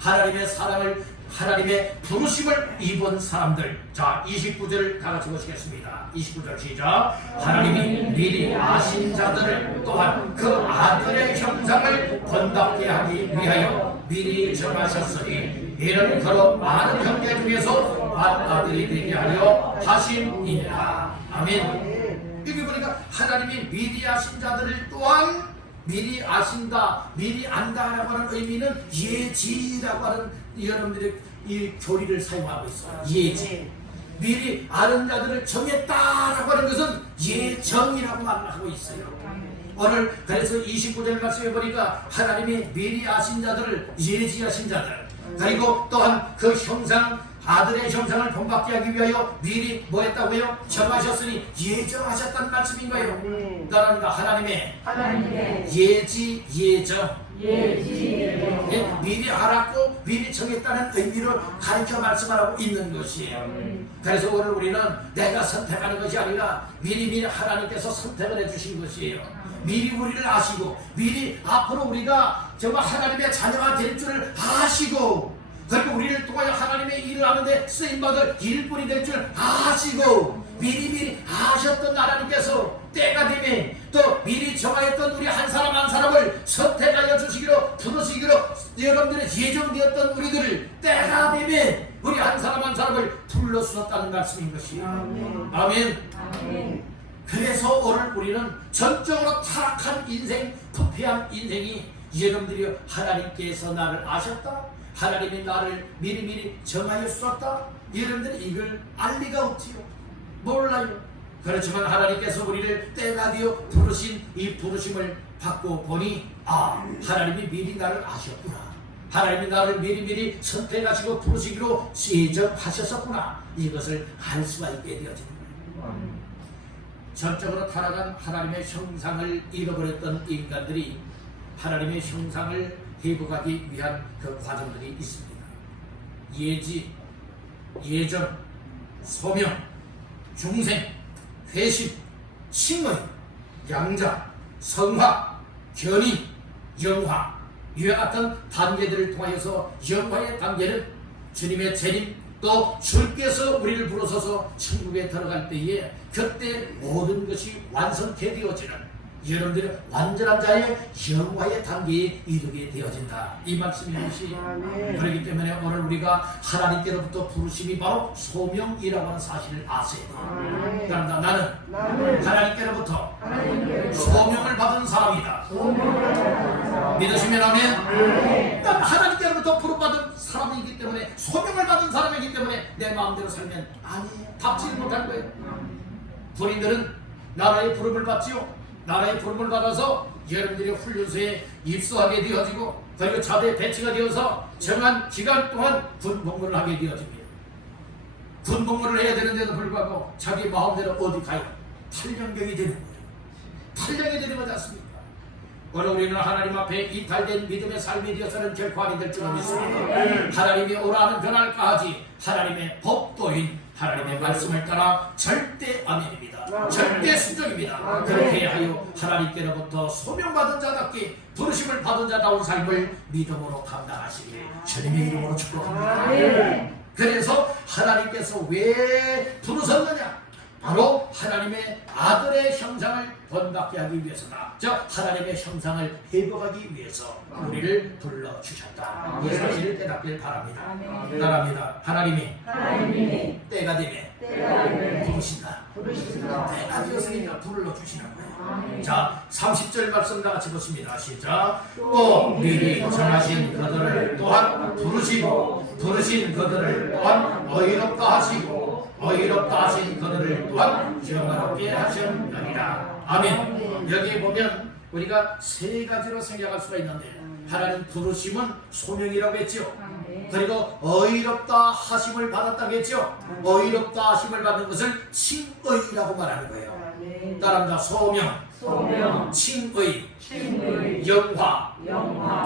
하나님의 사랑을 하나님의 부르심을 입은 사람들. 자 29절을 다 같이 보시겠습니다. 29절 시작. 하나님이 미리 아신 자들을 또한 그 아들의 형상을 본받게 하기 위하여 미리 정하셨으니 이는 바로 많은 형제 중에서 맏아들이 되게 하려 하심이니라. 아멘. 여기 보니까 하나님이 미리 아신 자들을 또한 미리 아신다, 미리 안다라고 하는 의미는 예지라고 하는 여러분들이 이 교리를 사용하고 있어요. 예지. 미리 아는 자들을 정했다라고 하는 것은 예정이라고 말하고 있어요. 오늘 그래서 29절 말씀해 보니까 하나님이 미리 아신 자들을 예지하신 자들 그리고 또한 그 형상 아들의 형상을 본받게 하기 위하여 미리 뭐 했다고요? 정하셨으니 예정하셨다는 말씀인 거예요. 따라합니다. 하나님의 예지 예정 미리 알았고 미리 정했다는 의미를 가르쳐 말씀하고 있는 것이에요. 그래서 오늘 우리는 내가 선택하는 것이 아니라 미리 하나님께서 선택을 해주신 것이에요. 미리 우리를 아시고 미리 앞으로 우리가 정말 하나님의 자녀가 될 줄을 아시고 그리고 우리를 통하여 하나님의 일을 하는데 쓰임받을 일꾼이 될 줄 아시고 미리미리 아셨던 하나님께서 때가 되면 또 미리 정하였던 우리 한 사람 한 사람을 선택하여 주시기로 부르시기로 여러분들의 예정되었던 우리들을 때가 되면 우리 한 사람 한 사람을 불러주셨다는 말씀인 것이에요. 아멘. 그래서 오늘 우리는 전적으로 타락한 인생, 부패한 인생이 여러분들이 하나님께서 나를 아셨다, 하나님이 나를 미리미리 정하였었다, 여러분들이 이걸 알 리가 없지요. 몰라요. 그렇지만 하나님께서 우리를 때가 되어 부르신 이 부르심을 받고 보니 하나님이 미리 나를 아셨구나, 하나님이 나를 미리미리 선택하시고 부르시기로 예정하셨었구나, 이것을 알 수가 있게 되어집니다. 전적으로 타락한 하나님의 형상을 잃어버렸던 인간들이 하나님의 형상을 회복하기 위한 그 과정들이 있습니다. 예지, 예정, 소명, 중생, 회심, 칭의, 양자, 성화, 견인, 영화, 이와 같은 단계들을 통하여서 영화의 단계는 주님의 재림, 또 주께서 우리를 부르셔서 천국에 들어갈 때에 그때 모든 것이 완성케 되어지는 여러분들의 완전한 자의 영화의 단계에 이르게 되어진다, 이 말씀인 것이. 그렇기 때문에 오늘 우리가 하나님께로부터 부르심이 바로 소명이라고 하는 사실을 아세요. 그런다, 나는 하나님께로부터 소명을 받은 사람이다. 믿으시면 아멘. 하나님께로부터 부름받은 사람이기 때문에, 소명을 받은 사람이기 때문에 내 마음대로 살면 아니에요. 답지를 못할 거예요. 본인들은 나라의 부름을 받지요. 나라의 부름을 받아서 여러분들이 훈련소에 입소하게 되어지고 그리고 자대에 배치가 되어서 정한 기간 동안 군복무를 하게 되어집니다. 군복무를 해야 되는데도 불구하고 자기 마음대로 어디 가요? 탈영경이 되는 거예요. 탈영이 되는 거지 않습니까? 오늘 우리는 하나님 앞에 이탈된 믿음의 삶이 되어서는 결코 아니 될 줄을 믿습니다. 하나님이 오라는 그날까지 하나님의 법도인 하나님의 말씀을 따라 절대 아멘입니다. 절대 순종입니다. 그렇게 하여 하나님께로부터 소명받은 자답게 부르심을 받은 자다운 삶을 믿음으로 감당하시길 주님의 이름으로 축복합니다. 그래서 하나님께서 왜 부르셨느냐? 바로 하나님의 아들의 형상을 본받게 하기 위해서다. 즉 하나님의 형상을 회복하기 위해서 우리를 불러주셨다. 이 사실을 깨닫길 바랍니다. 따라합니다. 하나님이 때가 되면 부르신다. 때가 되었으니까 불러주시는 거예요. 자, 30절 말씀 다 같이 보십니다. 시작. 또 미리 정하신 그들을 또한 부르시고 부르신 그들을 또한 어이롭다 하시고 어이롭다 하신 그들을 또한 영화롭게 하셨느니라. 아멘. 여기 보면 우리가 세 가지로 생각할 수가 있는데, 하나님 부르심은 소명이라고 했죠. 그리고 어이롭다 하심을 받았다고 했죠. 어이롭다 하심을 받는 것을 칭의라고 말하는 거예요. 따라합니다. 소명, 칭의, 영화.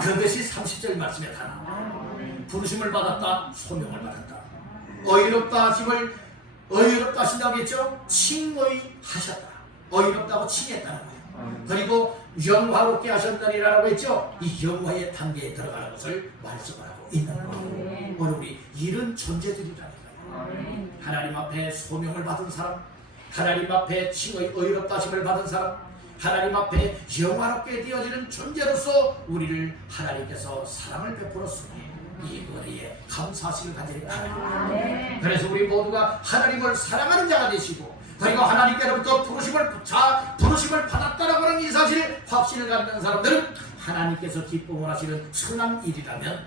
그것이 30절 말씀에 다 나와요. 부르심을 받았다, 소명을 받았다. 어이롭다 하신다고 했죠. 칭의하셨다. 어이롭다고 칭했다는 거예요. 그리고 영화롭게 하셨다니라고 했죠. 이 영화의 단계에 들어가는 것을 말씀하고 있는 거예요. 오늘 우리 이런 존재들이라니까요. 하나님 앞에 소명을 받은 사람, 하나님 앞에 칭의 어이롭다 하심을 받은 사람, 하나님 앞에 영화롭게 되어지는 존재로서 우리를 하나님께서 사랑을 베풀었으니 이 은혜에 감사하시길 간절히 바랍니다. 그래서 우리 모두가 하나님을 사랑하는 자가 되시고 그리고 하나님께로부터 부르심을 받았다라고 하는 이 사실을 확신을 갖는 사람들은 하나님께서 기쁨을 하시는 선한 일이라면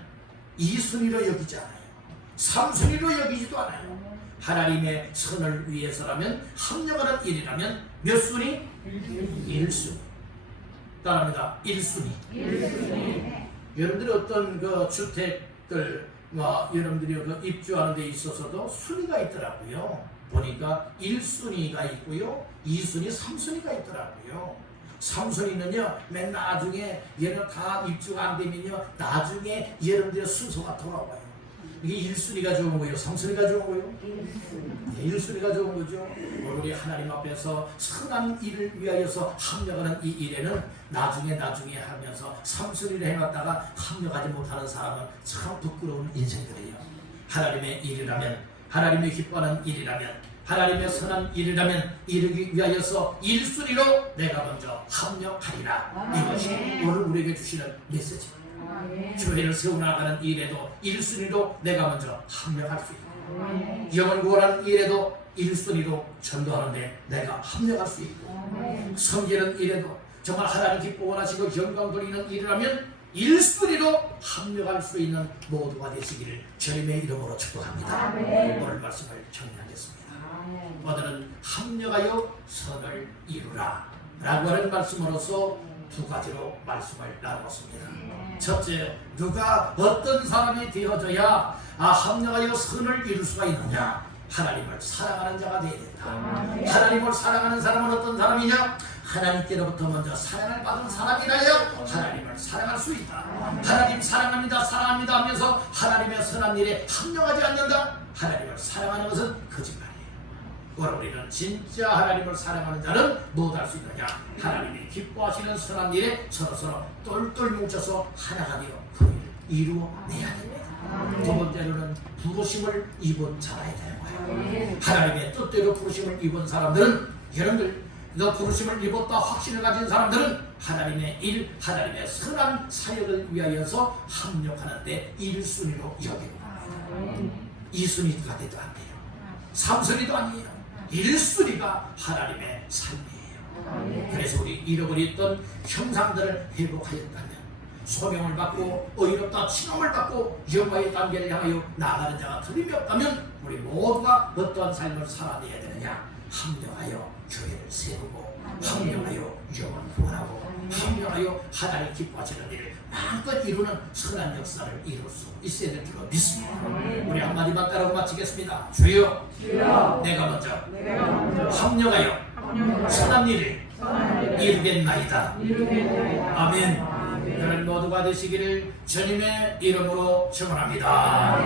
2순위로 여기지 않아요. 3순위로 여기지도 않아요. 하나님의 선을 위해서라면, 합력하는 일이라면 몇 순위? 1순위. 따라합니다. 1순위. 여러분들이 어떤 그 주택들 여러분들이 그 입주하는 데 있어서도 순위가 있더라고요. 보니까 1순위가 있고요, 2순위, 3순위가 있더라고요. 3순위는요, 맨 나중에 얘는 다 입주가 안 되면요, 나중에 여러분들의 순서가 돌아와요. 이게 1순위가 좋은 거예요? 3순위가 좋은 거예요? 1순위가 좋은 거죠. 우리 하나님 앞에서 선한 일을 위하여서 합력하는 이 일에는 나중에 하면서 3순위를 해놨다가 합력하지 못하는 사람은 참 부끄러운 인생들이에요. 하나님의 일이라면, 하나님의 기뻐하는 일이라면, 하나님의 선한 일이라면 이르기 위하여서 1순위로 내가 먼저 합력하리라. 이것이 오늘 우리에게 주시는 메시지입니다. 교회를 세워나가는 일에도 1순위로 내가 먼저 합력할 수 있고, 영을 구원하는 일에도 1순위로 전도하는데 내가 합력할 수 있고, 섬기는 일에도 정말 하나님 기뻐 원하시고 영광 돌리는 일이라면 1순위로 합력할 수 있는 모두가 되시기를 주님의 이름으로 축복합니다. 오늘 말씀을 정리하겠습니다. 오늘은 합력하여 선을 이루라 라고 하는 말씀으로서 두 가지로 말씀을 나누었습니다. 첫째, 누가 어떤 사람이 되어져야 합력하여 선을 이룰 수가 있느냐? 하나님을 사랑하는 자가 되어야 된다. 하나님을 사랑하는 사람은 어떤 사람이냐? 하나님께로부터 먼저 사랑을 받은 사람이라야 하나님을 사랑할 수 있다. 하나님 사랑합니다, 사랑합니다 하면서 하나님의 선한 일에 합력하지 않는다? 하나님을 사랑하는 것은 거짓말이에요. 오늘 우리는 진짜 하나님을 사랑하는 자는 무엇 할 수 있느냐? 하나님이 기뻐하시는 선한 일에 서로서로 똘똘 뭉쳐서 하나가 되어 그 일을 이루어내야 됩니다. 두 번째로는 부르심을 입은 자라야 되는 거예요. 하나님의 뜻대로 부르심을 입은 사람들은, 여러분들 너 부르심을 입었다 확신을 가진 사람들은 하나님의 일, 하나님의 선한 사역을 위하여서 합력하는데 1순위로 여기고 2순위가 되도 안 돼요. 3순위도 아니에요. 1순위가 하나님의 삶이에요. 그래서 우리 잃어버렸던 형상들을 회복하였다면, 소명을 받고 의롭다 칭함을 받고 영화의 단계를 향하여 나아가는 자가 틀림이 없다면 우리 모두가 어떠한 삶을 살아내야 되느냐? 합력하여 교회를 세우고, 합력하여 영을 구원하고, 합력하여 하나님 기뻐하시는 일을 마음껏 이루는 선한 역사를 이룰 수 있어야 될 줄로 믿습니다. 우리 한마디만 따라고 마치겠습니다. 주여, 내가 먼저 합력하여 선한 일을 이루겠나이다. 아멘. 그런 모두가 되시기를 주님의 이름으로 축원합니다.